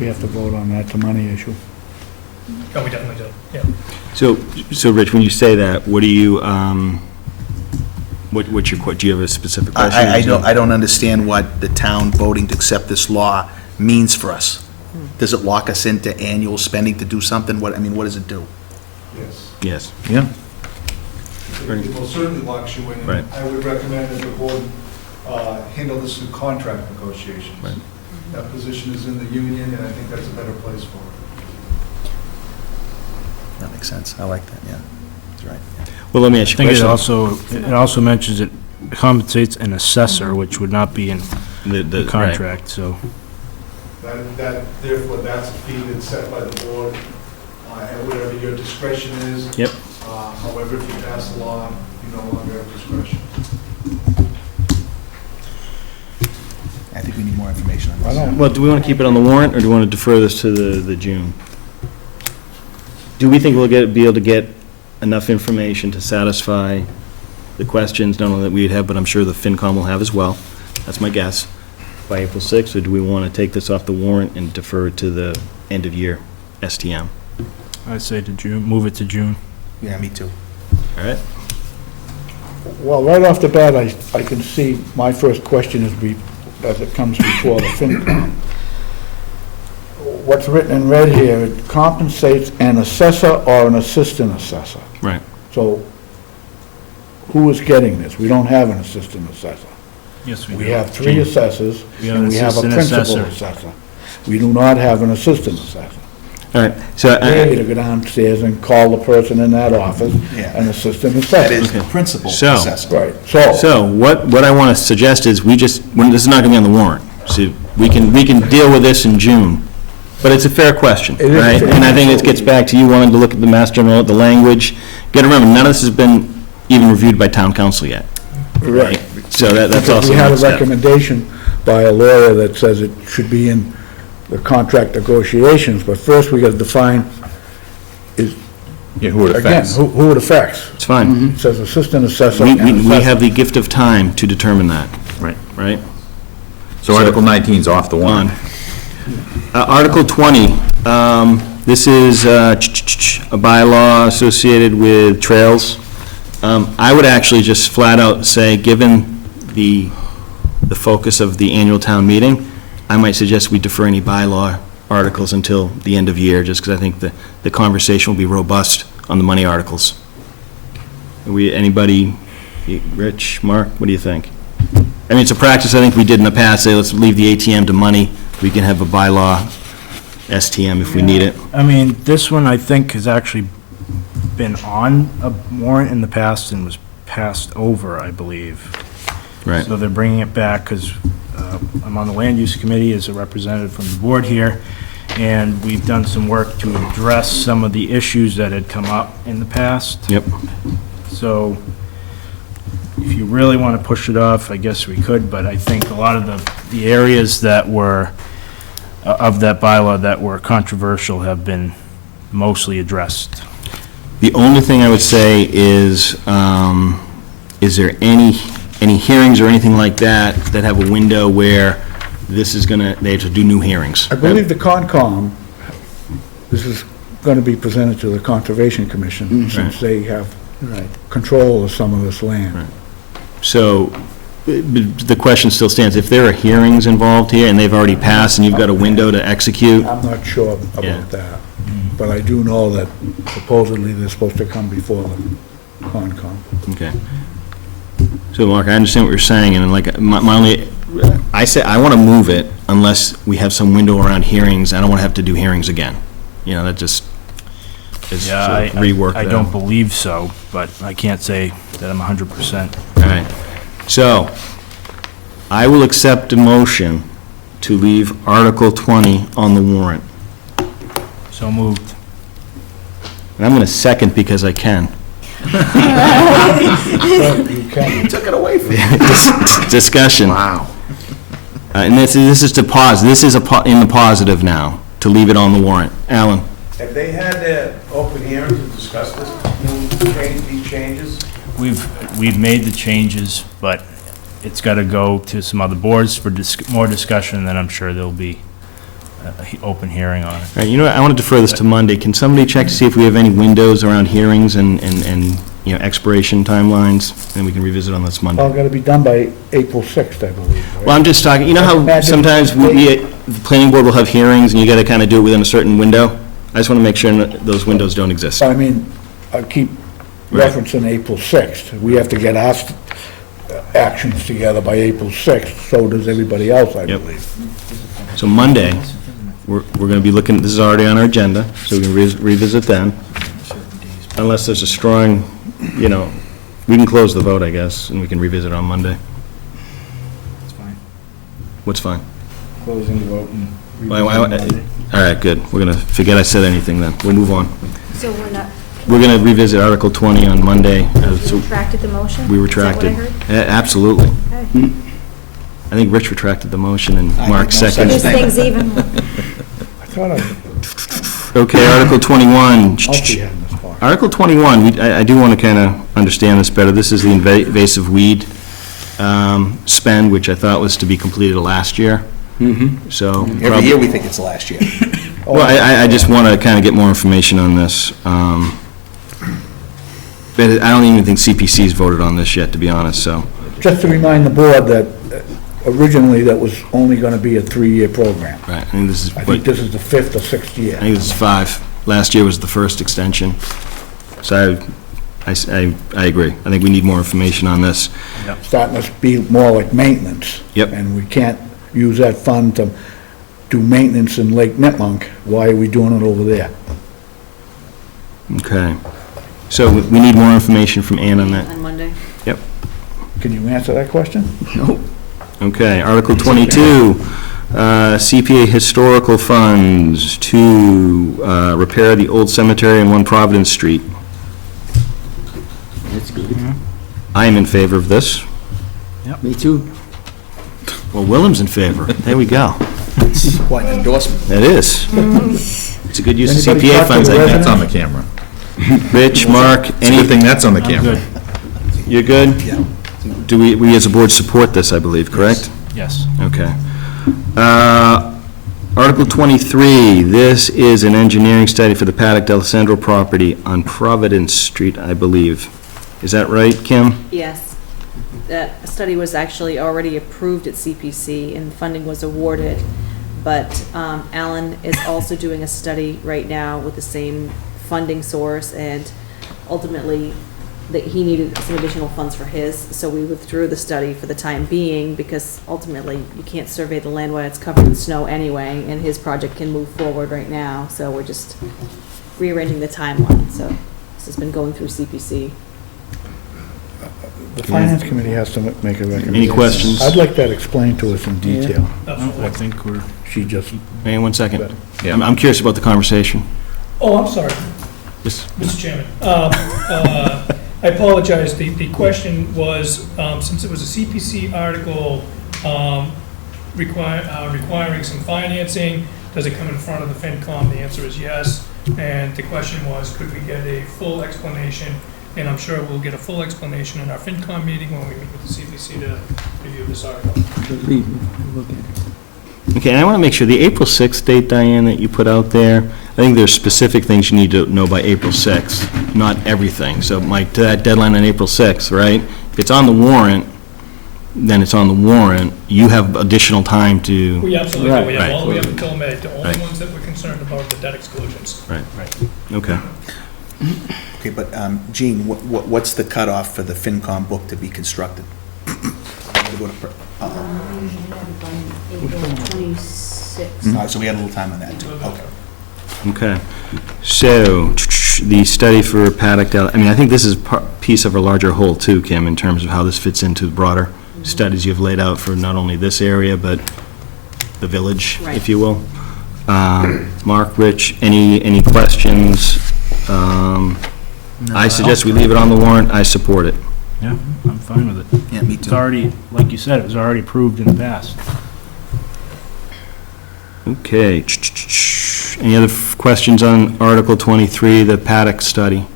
We have to vote on that, it's a money issue. Oh, we definitely do, yeah. So Rich, when you say that, what do you, what's your, do you have a specific question? I don't understand what the town voting to accept this law means for us. Does it lock us into annual spending to do something? What does it do? Yes. Yes. Yeah. It will certainly locks you in. Right. I would recommend that the board handle this through contract negotiations. Right. That position is in the union, and I think that's a better place for it. That makes sense. I like that, yeah. That's right. Well, let me ask I you a think question. it also mentions it compensates an assessor, which would not be in the Right. contract, so. Therefore, that's a fee that's set by the board, at whatever your discretion is. Yep. However, if you pass a law, you no longer have discretion. I think we need more information on this. Well, do we want to keep it on the warrant, or do we want to defer this to the June? Do we think we'll be able to get enough information to satisfy the questions, not only that we'd have, but I'm sure the FinCom will have as well? That's my guess, by April 6th, or do we want to take this off the warrant and defer it to the end-of-year STM? I'd say to June, move it to June. Yeah, me too. All right? Well, right off the bat, I can see, my first question is, as it comes before the FinCom. What's written in red here, it compensates an assessor or an assistant assessor. Right. So who is getting this? We don't have an assistant assessor. Yes, we do. We have 3 assessors, We have and an we have a assistant principal assessor. assessor. We do not have an assistant assessor. All right, so, They need to go downstairs and call the person in that office, Yeah. an assistant That assessor. is the principal So- assessor. Right, so what I want to suggest is this is not going to be on the warrant. So we can deal with this in June. But it's a fair question, It is right? fair. And I think it gets back to you wanting to look at the Mass General, the language. You got to remember, none of this has been even reviewed by town council yet. right. So that's Because also we had a another step. recommendation by a lawyer that says it should be in the contract negotiations, but first we got to define, Yeah, who it again, affects. who it affects. It's fine. It says assistant assessor We and we assessor. have the gift of time to determine that, Right. right? So Article 19 is off the warrant. Article 20, this is a bylaw associated with trails. I would actually just flat out say, given the focus of the annual town meeting, I might suggest we defer any bylaw articles until the end of year, just because I think the conversation will be robust on the money articles. Anybody, Rich, Mark, what do you think? I mean, it's a practice I think we did in the past, say, let's leave the ATM to money. We can have a bylaw STM if we need it. I mean, this one, I think, has actually been on a warrant in the past and was passed over, I believe. Right. So they're bringing it back because I'm on the Land Use Committee as a representative from the board here, and we've done some work to address some of the issues that had come up in the past. Yep. So if you really want to push it off, I guess we could, but I think a lot of the areas that were, of that bylaw that were controversial have been mostly addressed. The only thing I would say is there any hearings or anything like that that have a window where this is they have to do new hearings? I believe the Concom, this is going to be presented to the Conservation Commission, since they have control of some of this land. So the question still stands, if there are hearings involved here and they've already passed and you've got a window to execute, I'm not sure Yeah. about that, but I do know that supposedly they're supposed to come before the Concom. okay. So, Mark, I understand what you're saying, and like, my only, I say, I want to move it unless we have some window around hearings. I don't want to have to do hearings again. You know, that just is Yeah, sort of rework I that. don't believe so, but I can't say that I'm 100%. All right. So, I will accept a motion to leave Article 20 on the warrant. So moved. And I'm going to second because I can. You can, Took it away from me. Discussion. Wow. And this is to pause, this is in the positive now, to leave it on the warrant. Alan? Have they had their open hearing to discuss this, these changes? We've made the changes, but it's got to go to some other boards for more discussion, and then I'm sure there'll be an open hearing on it. All right, you know what, I want to defer this to Monday. Can somebody check to see if we have any windows around hearings and you know, expiration timelines, and we can revisit on this all Monday? got to be done by April 6th, I believe, right? Well, I'm just talking, you know how sometimes the planning board will have hearings, and you got to kind of do it within a certain window? I just want to make sure that those windows don't exist. I mean, I keep Right. referencing April 6th. We have to get our actions together by April 6th, so does everybody else, I Yep. believe. So Monday, we're going to be looking, this is already on our agenda, so we can revisit then. Unless there's a strong, you know, we can close the vote, I guess, and we can revisit on Monday. That's fine. What's fine? Closing the vote and All right, good. We're going to forget I said anything then. We'll move on. So we're not, We're going to revisit Article 20 on Monday. you retracted the motion? We Is that retracted. what I heard? Absolutely. Okay. I think Rich retracted the motion and I Mark think no seconded. These things even, I thought I, Okay, Article 21. Alfie had in this pocket. Article 21, I do want to kind of understand this better. This is the invasive weed spend, which I thought was to be completed last year. So. Every year, we think it's last year. Well, I just want to kind of get more information on this. But I don't even think CPC's voted on this yet, to be honest, so. Just to remind the board that originally that was only going to be a 3-year program. Right, I think this is, I think this is the 5th or 6th I year. think this is 5. Last year was the first extension. So I agree. I think we need more information on this. Starting to be more like maintenance. Yep. And we can't use that fund to do maintenance in Lake Nipmunk. Why are we doing it over there? Okay. So we need more information from Ann on that. On Monday. Yep. Can you answer that question? No. Okay, Article 22, CPA historical funds to repair the old cemetery on 1 Providence Street. That's good. I am in favor of this. Me too. Well, Willem's in favor. There we go. What, an endorsement? It is. It's a good use of Anybody CPA talk to funds, the I think. That's on the camera. Rich, Mark, It's a good thing that's on the camera. you're good? Yeah. Do we as a board support this, I believe, correct? Yes. Okay. Article 23, this is an engineering study for the Paddock D'Alessandro property on Providence Street, I believe. Is that right, Kim? Yes. That study was actually already approved at CPC and funding was awarded, but Alan is also doing a study right now with the same funding source, and ultimately, that he needed some additional funds for his, so we withdrew the study for the time being, because ultimately, you can't survey the land when it's covered in snow anyway, and his project can move forward right now, so we're just rearranging the timeline, so this has been going through CPC. The Finance Committee has to make a recommendation. Any questions? I'd like that explained to us in detail. I think we're, She just, Hang on 1 second. Yeah. I'm curious about the conversation. Oh, I'm sorry, Yes. Mr. Chairman. I apologize, the question was, since it was a CPC article requiring some financing, does it come in front of the FinCom? The answer is yes, and the question was, could we get a full explanation? And I'm sure we'll get a full explanation in our FinCom meeting when we meet with the CPC to review this article. Believe me, look at it. Okay, and I want to make sure, the April 6th date, Diane, that you put out there, I think there's specific things you need to know by April 6th, not everything. So Mike, to that deadline on April 6th, right? If it's on the warrant, then it's on the warrant. You have additional time to, We absolutely do, we have Right. all the way up until May. The only Right. ones that we're concerned about are the debt exclusions. right, okay. Okay, but, Gene, what's the cutoff for the FinCom book to be constructed? All right, so we had a little time on that, too. Okay. Okay. So, the study for Paddock, I mean, I think this is piece of a larger whole too, Kim, in terms of how this fits into the broader studies you've laid out for not only this area, but the village, Right. if you will. Mark, Rich, any questions? I suggest we leave it on the warrant. I support it. yeah, I'm fine with it. Yeah, me It's too. already, like you said, it was already approved in the past. Okay. Any other questions on Article 23, the Paddock study?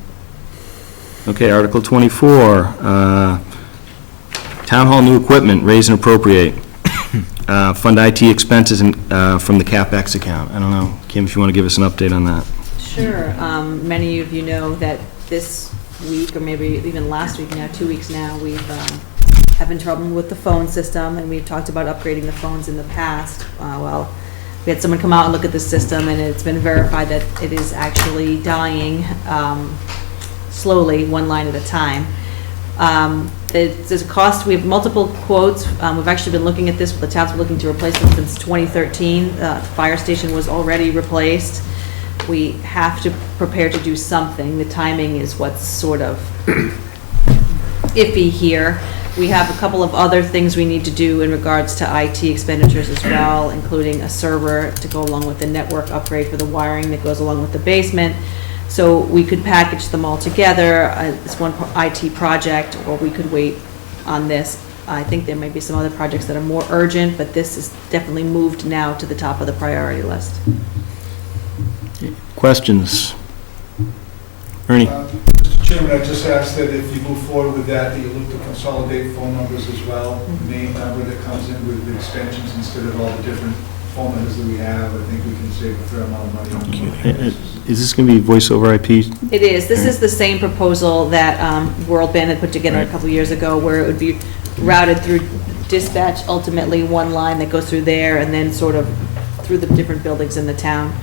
Okay, Article 24, Town Hall new equipment, raise and appropriate. Fund IT expenses from the CapEx account. I don't know, Kim, if you want to give us an update on that. Sure. Many of you know that this week, or maybe even last week now, 2 weeks now, we've having trouble with the phone system, and we've talked about upgrading the phones in the past. Well, we had someone come out and look at the system, and it's been verified that it is actually dying slowly, one line at a time. There's a cost, we have multiple quotes. We've actually been looking at this, the town's been looking to replace them since 2013. The fire station was already replaced. We have to prepare to do something. The timing is what's sort of iffy here. We have a couple of other things we need to do in regards to IT expenditures as well, including a server to go along with the network upgrade for the wiring that goes along with the basement. So we could package them all together, as one IT project, or we could wait on this I think there may be some other projects that are more urgent, but this is definitely moved now to the top of the priority list. Questions? Ernie? Mr. Chairman, I just asked that if you move forward with that you look to consolidate phone numbers as well, name number that comes in with the extensions instead of all the different phone numbers that we have. I think we can save a fair amount of money on the Is this going to be voice over IP? It is. This is the same proposal that World Band had put together a couple years ago, where it would be routed through dispatch, ultimately one line that goes through there, and then sort of through the different buildings in the town.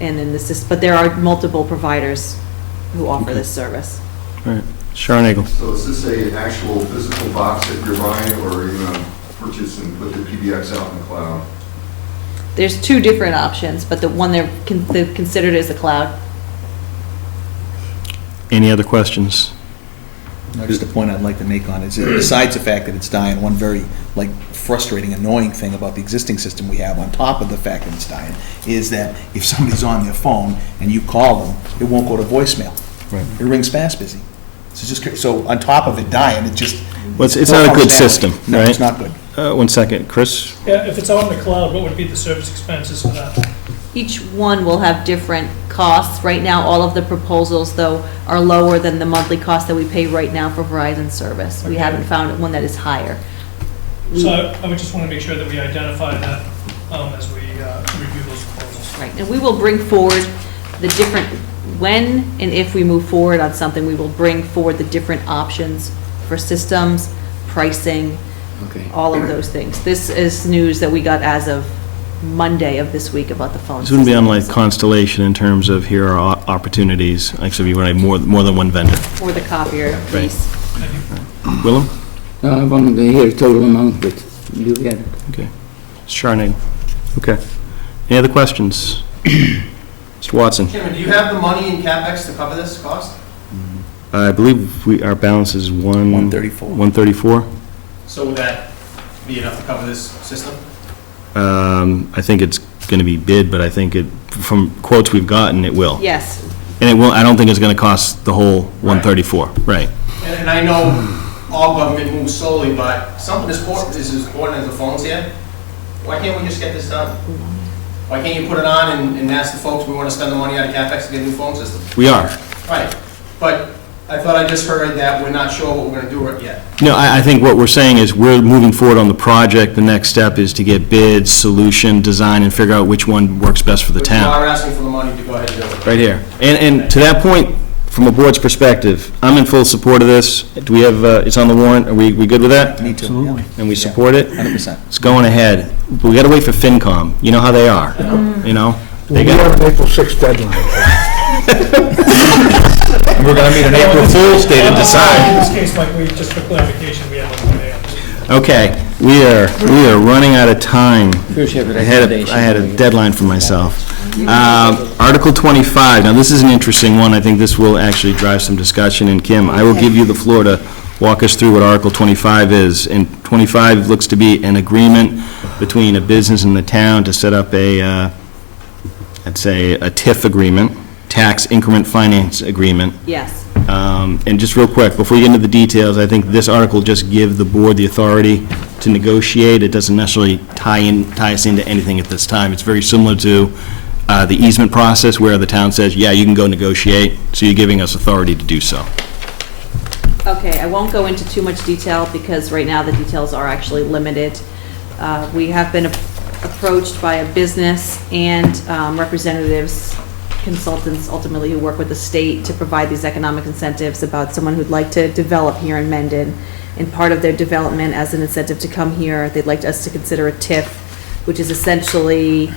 And then this is, but there are multiple providers who offer this service. All right. Sharon Eagle. So is this a actual physical box that you're buying, or are you gonna purchase and put the PBX out in the cloud? There's two different options, but the one they're considered is the cloud. Any other questions? Just a point I'd like to make on it is, besides the fact that it's dying, one very, like, frustrating, annoying thing about the existing system we have, on top of the fact that it's dying, is that if somebody's on their phone and you call them, it won't go to voicemail. Right. It rings fast busy. So on top of it dying, it just... Well, it's not a good system, right? No, it's not good. 1 second. Chris? Yeah, if it's out in the cloud, what would be the service expenses for that? Each one will have different costs. Right now, all of the proposals, though, are lower than the monthly cost that we pay right now for Verizon service. We Okay. haven't found one that is higher. So I would just want to make sure that we identify that as we review those proposals. Right, and we will bring forward the different, when and if we move forward on something, we will bring forward the different options for systems, pricing, all of those things. This is news that we got as of Monday of this week about the phone This wouldn't be system. unlike Constellation in terms of here are opportunities, actually, you want to have more than one vendor. For the copier piece. Willem? No, I wanted to hear total amount, but you get it. Okay. Sharon Eagle. Okay. Any other questions? Mr. Watson? Chairman, do you have the money in CapEx to cover this cost? I believe our balance is 134. 134? So would that be enough to cover this system? I think it's going to be bid, but I think from quotes we've gotten, it will. Yes. And it will, I don't think it's going to cost the whole 134, right? And I know all government moves slowly, but something as important as the phones here. Why can't we just get this done? Why can't you put it on and ask the folks, we want to spend the money out of CapEx to get a new phone system? We are. Right, but I thought I just heard that we're not sure what we're going to do yet. No, I think what we're saying is we're moving forward on the project. The next step is to get bids, solution, design, and figure out which one works best for the But you town. are asking for the money to go ahead and do it. Right here. And to that point, from a board's perspective, I'm in full support of this. Do we have, it's on the warrant, are we good with that? Me too. Yeah. And we support it? 100%. It's going ahead. But we gotta wait for FinCom. You know how they are, you know? They We got. have an April 6th deadline. We're gonna meet an April Fool's Day to In decide. this case, like, just for clarification, we have one day on this. Okay, we are running out of time. First you have a I had a recommendation. deadline for myself. Article 25, now this is an interesting one. I think this will actually drive some discussion. And Kim, I will give you the floor to walk us through what Article 25 is. And 25 looks to be an agreement between a business and the town to set up a, I'd say, a TIF agreement, tax increment finance agreement. Yes. And just real quick, before you get into the details, I think this article just give the board the authority to negotiate. It doesn't necessarily tie us into anything at this time. It's very similar to the easement process where the town says, yeah, you can go negotiate, so you're giving us authority to do so. Okay, I won't go into too much detail because right now the details are actually limited. We have been approached by a business and representatives, consultants ultimately who work with the state to provide these economic incentives about someone who'd like to develop here in Mendon. And part of their development as an incentive to come here, they'd like us to consider a TIF, which is essentially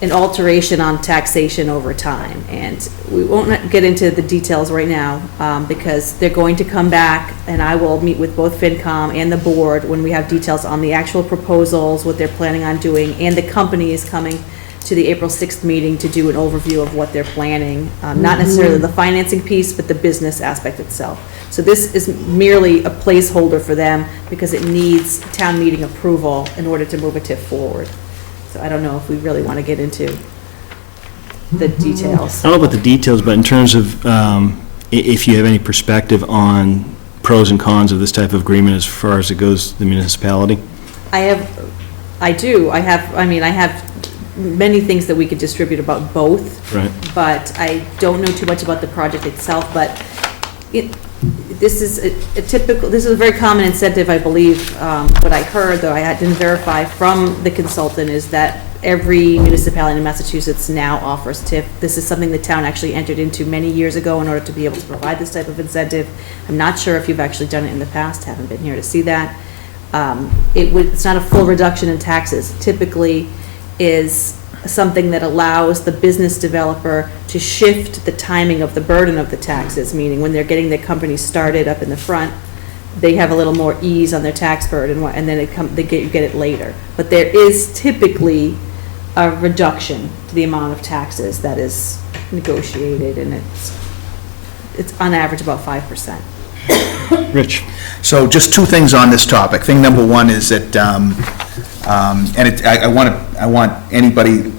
an alteration on taxation over time. And we won't get into the details right now because they're going to come back and I will meet with both FinCom and the board when we have details on the actual proposals, what they're planning on doing, and the company is coming to the April 6th meeting to do an overview of what they're planning. Not necessarily the financing piece, but the business aspect itself. So this is merely a placeholder for them because it needs town meeting approval in order to move a TIF forward. So I don't know if we really want to get into the details. I don't know about the details, but in terms of if you have any perspective on pros and cons of this type of agreement as far as it goes to the municipality? I have many things that we could distribute about both. Right. But I don't know too much about the project itself, but this is this is a very common incentive, I believe. What I heard, though I didn't verify from the consultant, is that every municipality in Massachusetts now offers TIF. This is something the town actually entered into many years ago in order to be able to provide this type of incentive. I'm not sure if you've actually done it in the past, haven't been here to see that. It's not a full reduction in taxes. Typically is something that allows the business developer to shift the timing of the burden of the taxes, meaning when they're getting their company started up in the front, they have a little more ease on their tax burden, and then you get it later. But there is typically a reduction to the amount of taxes that is negotiated, and it's on average about 5%. Rich? So just two things on this topic. Thing number one is that, I want anybody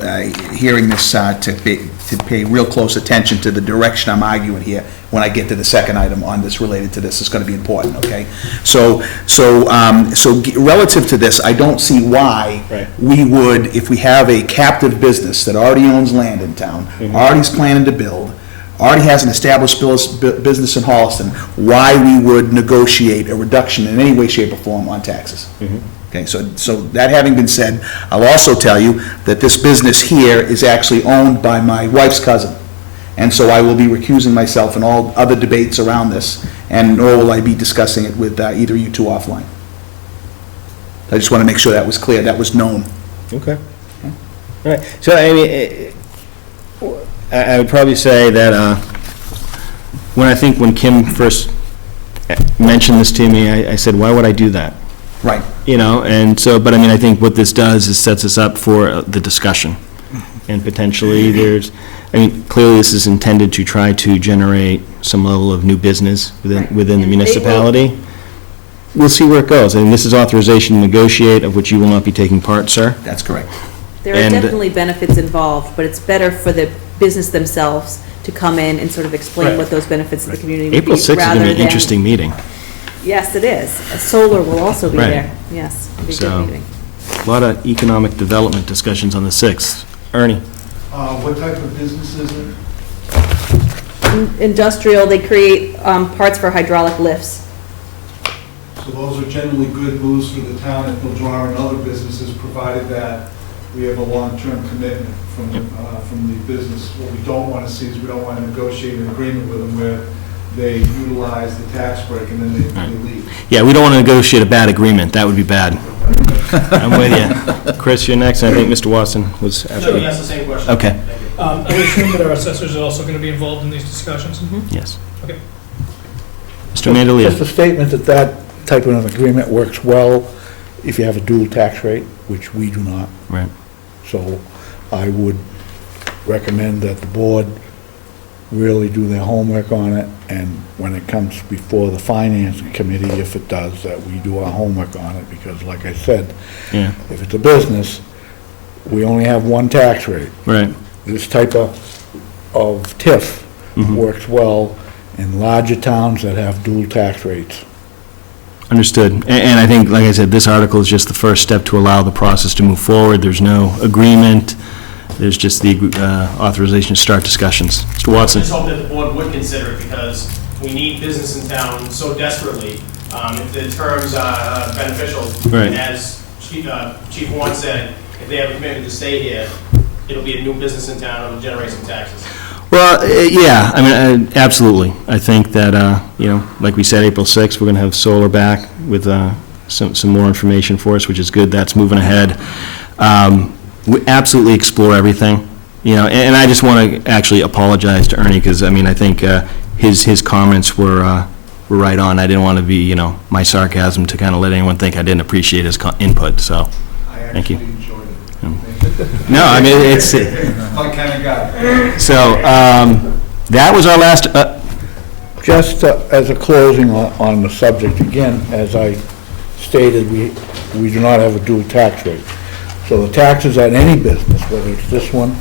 hearing this to pay real close attention to the direction I'm arguing here when I get to the second item on this related to this. It's going to be important, okay? So relative to this, I don't see why we would, if we have a captive business that already owns land in town, already is planning to build, already has an established business in Holliston, why we would negotiate a reduction in any way, shape, or form on taxes. Okay, so that having been said, I'll also tell you that this business here is actually owned by my wife's cousin. And so I will be recusing myself in all other debates around this, and nor will I be discussing it with either of you two offline. I just want to make sure that was clear, that was known. Okay. All right. So, I mean, I would probably say that when Kim first mentioned this to me, I said, why would I do that? Right. You know, and so, but I mean, I think what this does is sets us up for the discussion. And potentially clearly this is intended to try to generate some level of new business within the municipality. We'll see where it goes. And this is authorization to negotiate, of which you will not be taking part, sir. That's correct. There are definitely benefits involved, but it's better for the business themselves to come in and sort of explain what those benefits to the community would be. April 6th is going to be an interesting meeting. Yes, it is. Solar will also be there. Yes, it'll be a good meeting. A lot of economic development discussions on the 6th. Ernie? What type of business is it? Industrial, they create parts for hydraulic lifts. So those are generally good moves for the town if they'll draw in other businesses, provided that we have a long-term commitment from the business. What we don't want to see is we don't want to negotiate an agreement with them where they utilize the tax break and then they leave. Yeah, we don't want to negotiate a bad agreement. That would be bad. I'm with you. Chris, you're next, and I think Mr. Watson was after you. No, that's the same question. Okay. I would assume that our assessors are also going to be involved in these discussions? Yes. Okay. Mr. Mandalia? Just a statement that type of an agreement works well if you have a dual tax rate, which we do not. Right. So I would recommend that the board really do their homework on it, and when it comes before the finance committee, if it does, that we do our homework on it, because like I said, if it's a business, we only have one tax rate. Right. This type of TIF works well in larger towns that have dual tax rates. Understood. And I think, like I said, this article is just the first step to allow the process to move forward. There's no agreement. There's just the authorization to start discussions. Mr. Watson? I just hope that the board would consider it, because we need business in town so desperately. If the terms are beneficial, Right. as Chief Warren said, if they have a commitment to stay here, it'll be a new business in town, it'll generate some taxes. Well, yeah, I mean, absolutely. I think that, like we said, April 6th, we're going to have solar back with some more information for us, which is good. That's moving ahead. We absolutely explore everything, and I just want to actually apologize to Ernie, because, I mean, I think his comments were right on. I didn't want to be, my sarcasm to kind of let anyone think I didn't appreciate his input, so, thank you. I actually enjoyed it. No, I mean, it's... My kind of guy. So, that was our last... Just as a closing on the subject, again, as I stated, we do not have a dual tax rate. So the taxes at any business, whether it's this one,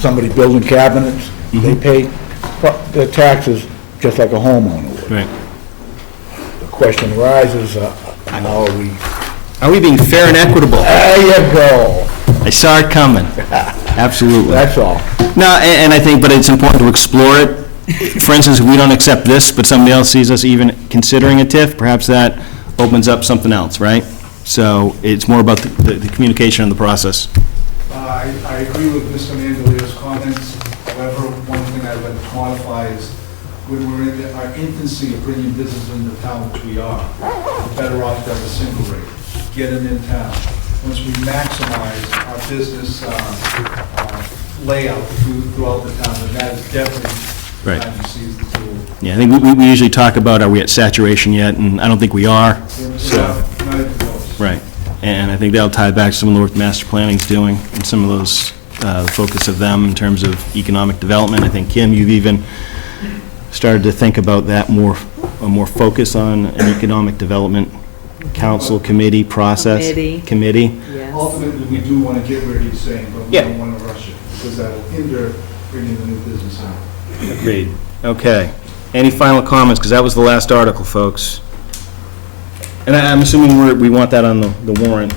somebody building cabinets, they pay their taxes just like a homeowner would. Right. The question arises, how are we? Are we being fair and equitable? There you go. I saw it coming. Absolutely. That's all. No, and I think, but it's important to explore it. For instance, if we don't accept this, but somebody else sees us even considering a TIF, perhaps that opens up something else, right? So it's more about the communication and the process. I agree with Mr. Mandelia's comments. However, one thing I'd like to quantify is when we're in our infancy of bringing business into town, which we are, we're better off to have a single rate. Get them in town. Once we maximize our business layout throughout the town, and that is definitely Right. time to seize the tool. Yeah, I think we usually talk about, are we at saturation yet? And I don't think we are. So, Not even close. right. And I think that'll tie back to some of the work Master Planning's doing and some of those, the focus of them in terms of economic development. I think, Kim, you've even started to think about that more, a more focus on an economic development council, committee, process. Committee. Yes. Ultimately, we do want to get where he's saying, but we Yeah. don't want to rush it, because that'll hinder bringing the new business in. Agreed. Okay. Any final comments? Because that was the last article, folks. And I'm assuming we want that on the warrant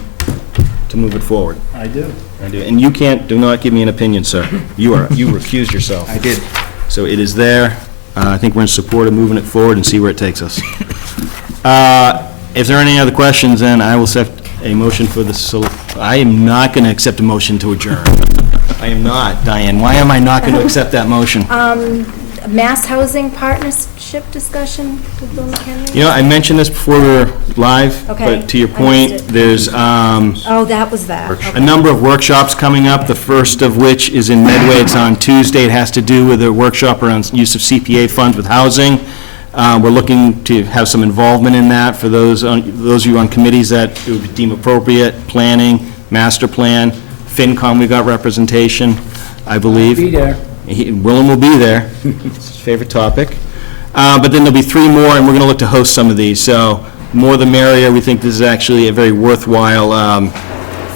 to move it forward. I do. I do. And you can't, do not give me an opinion, sir. You recused yourself. I did. So it is there. I think we're in support of moving it forward and see where it takes us. If there are any other questions, then I will accept a motion for the, I am not going to accept a motion to adjourn. I am not, Diane. Why am I not going to accept that motion? Mass housing partnership discussion with Bill McHenry? You know, I mentioned this before we were live, Okay, but to your I point, missed it. there's Oh, that was that. a Okay. number of workshops coming up, the first of which is in Medway. It's on Tuesday. It has to do with a workshop around use of CPA funds with housing. We're looking to have some involvement in that for those of you on committees that it would deem appropriate, planning, master plan, FinCom, we got representation, I believe. Be there. Willem will be there. It's his favorite topic. But then there'll be 3 more, and we're going to look to host some of these. So more the merrier. We think this is actually a very worthwhile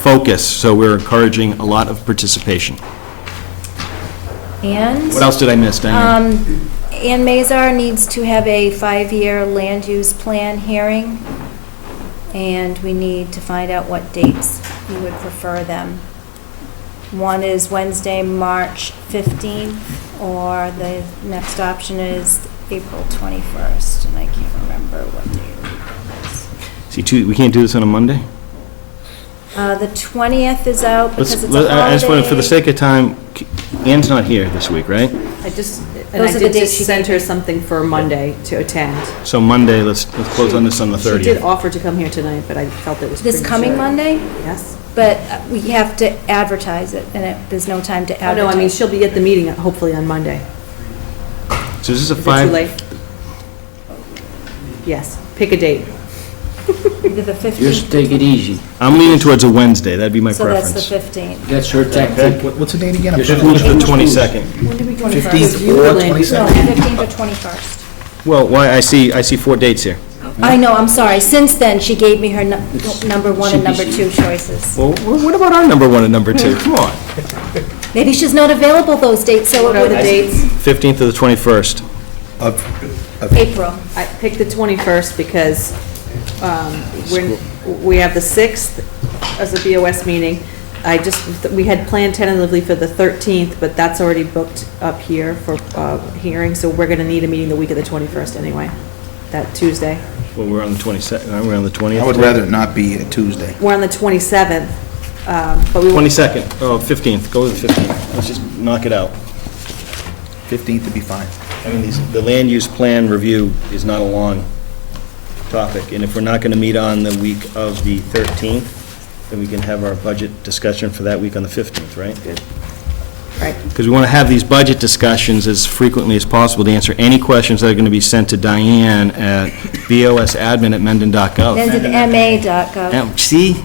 focus, so we're encouraging a lot of participation. And? What else did I miss, Diane? Ann Mazar needs to have a 5-year land use plan hearing, and we need to find out what dates you would prefer them. One is Wednesday, March 15th, or the next option is April 21st, and I can't remember what day of the week it is. See, we can't do this on a Monday? The 20th is out because it's a holiday. I just want, for the sake of time, Ann's not here this week, right? I just, and Those I are the did dates just she send gave her me. something for Monday to attend. So Monday, let's close on this on the 30th. She did offer to come here tonight, but I felt it was This coming premature. Monday? Yes. But we have to advertise it, and there's no time to Oh, advertise. no, I mean, she'll be at the meeting hopefully on Monday. So is this a Is it 5? too late? Yes, pick a date. Either the 15th. Just take it easy. I'm leaning towards a Wednesday, that'd be my So that's the preference. 15th. That's her tactic. What's the date again? I'm Just sorry. move to the 22nd. When did we go? 15th You or were landing. 22nd? No, 15th or 21st. Well, why, I see 4 dates here. I know, I'm sorry. Since then, she gave me her number 1 and number 2 choices. Well, what about our number 1 and number 2? Come on. Maybe she's not available those dates, so What it are would the have dates? 15th or the 21st. April. I picked the 21st because we have the 6th as a BOS meeting. We had planned tentatively for the 13th, but that's already booked up here for hearing, so we're going to need a meeting the week of the 21st anyway, that Tuesday. Well, we're on the 22nd, aren't we on the 20th? I would rather it not be a Tuesday. We're on the 27th, but we... 22nd, 15th, go with the 15th. Let's just knock it out. 15th would be fine. I mean, the land use plan review is not a long topic, and if we're not going to meet on the week of the 13th, then we can have our budget discussion for that week on the 15th, right? Good. Right. Because we want to have these budget discussions as frequently as possible to answer any questions that are going to be sent to Diane at bosadmin@mendon.gov. MendonMA.gov. See?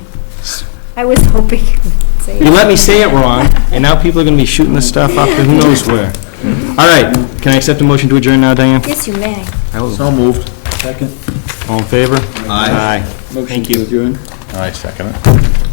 I was hoping you would say You that. let me say it wrong, and now people are going to be shooting this stuff up to who knows where. All right, can I accept a motion to adjourn now, Diane? Yes, you may. So moved. Second. All in favor? Aye. Motion Thank to you. adjourn. I second it.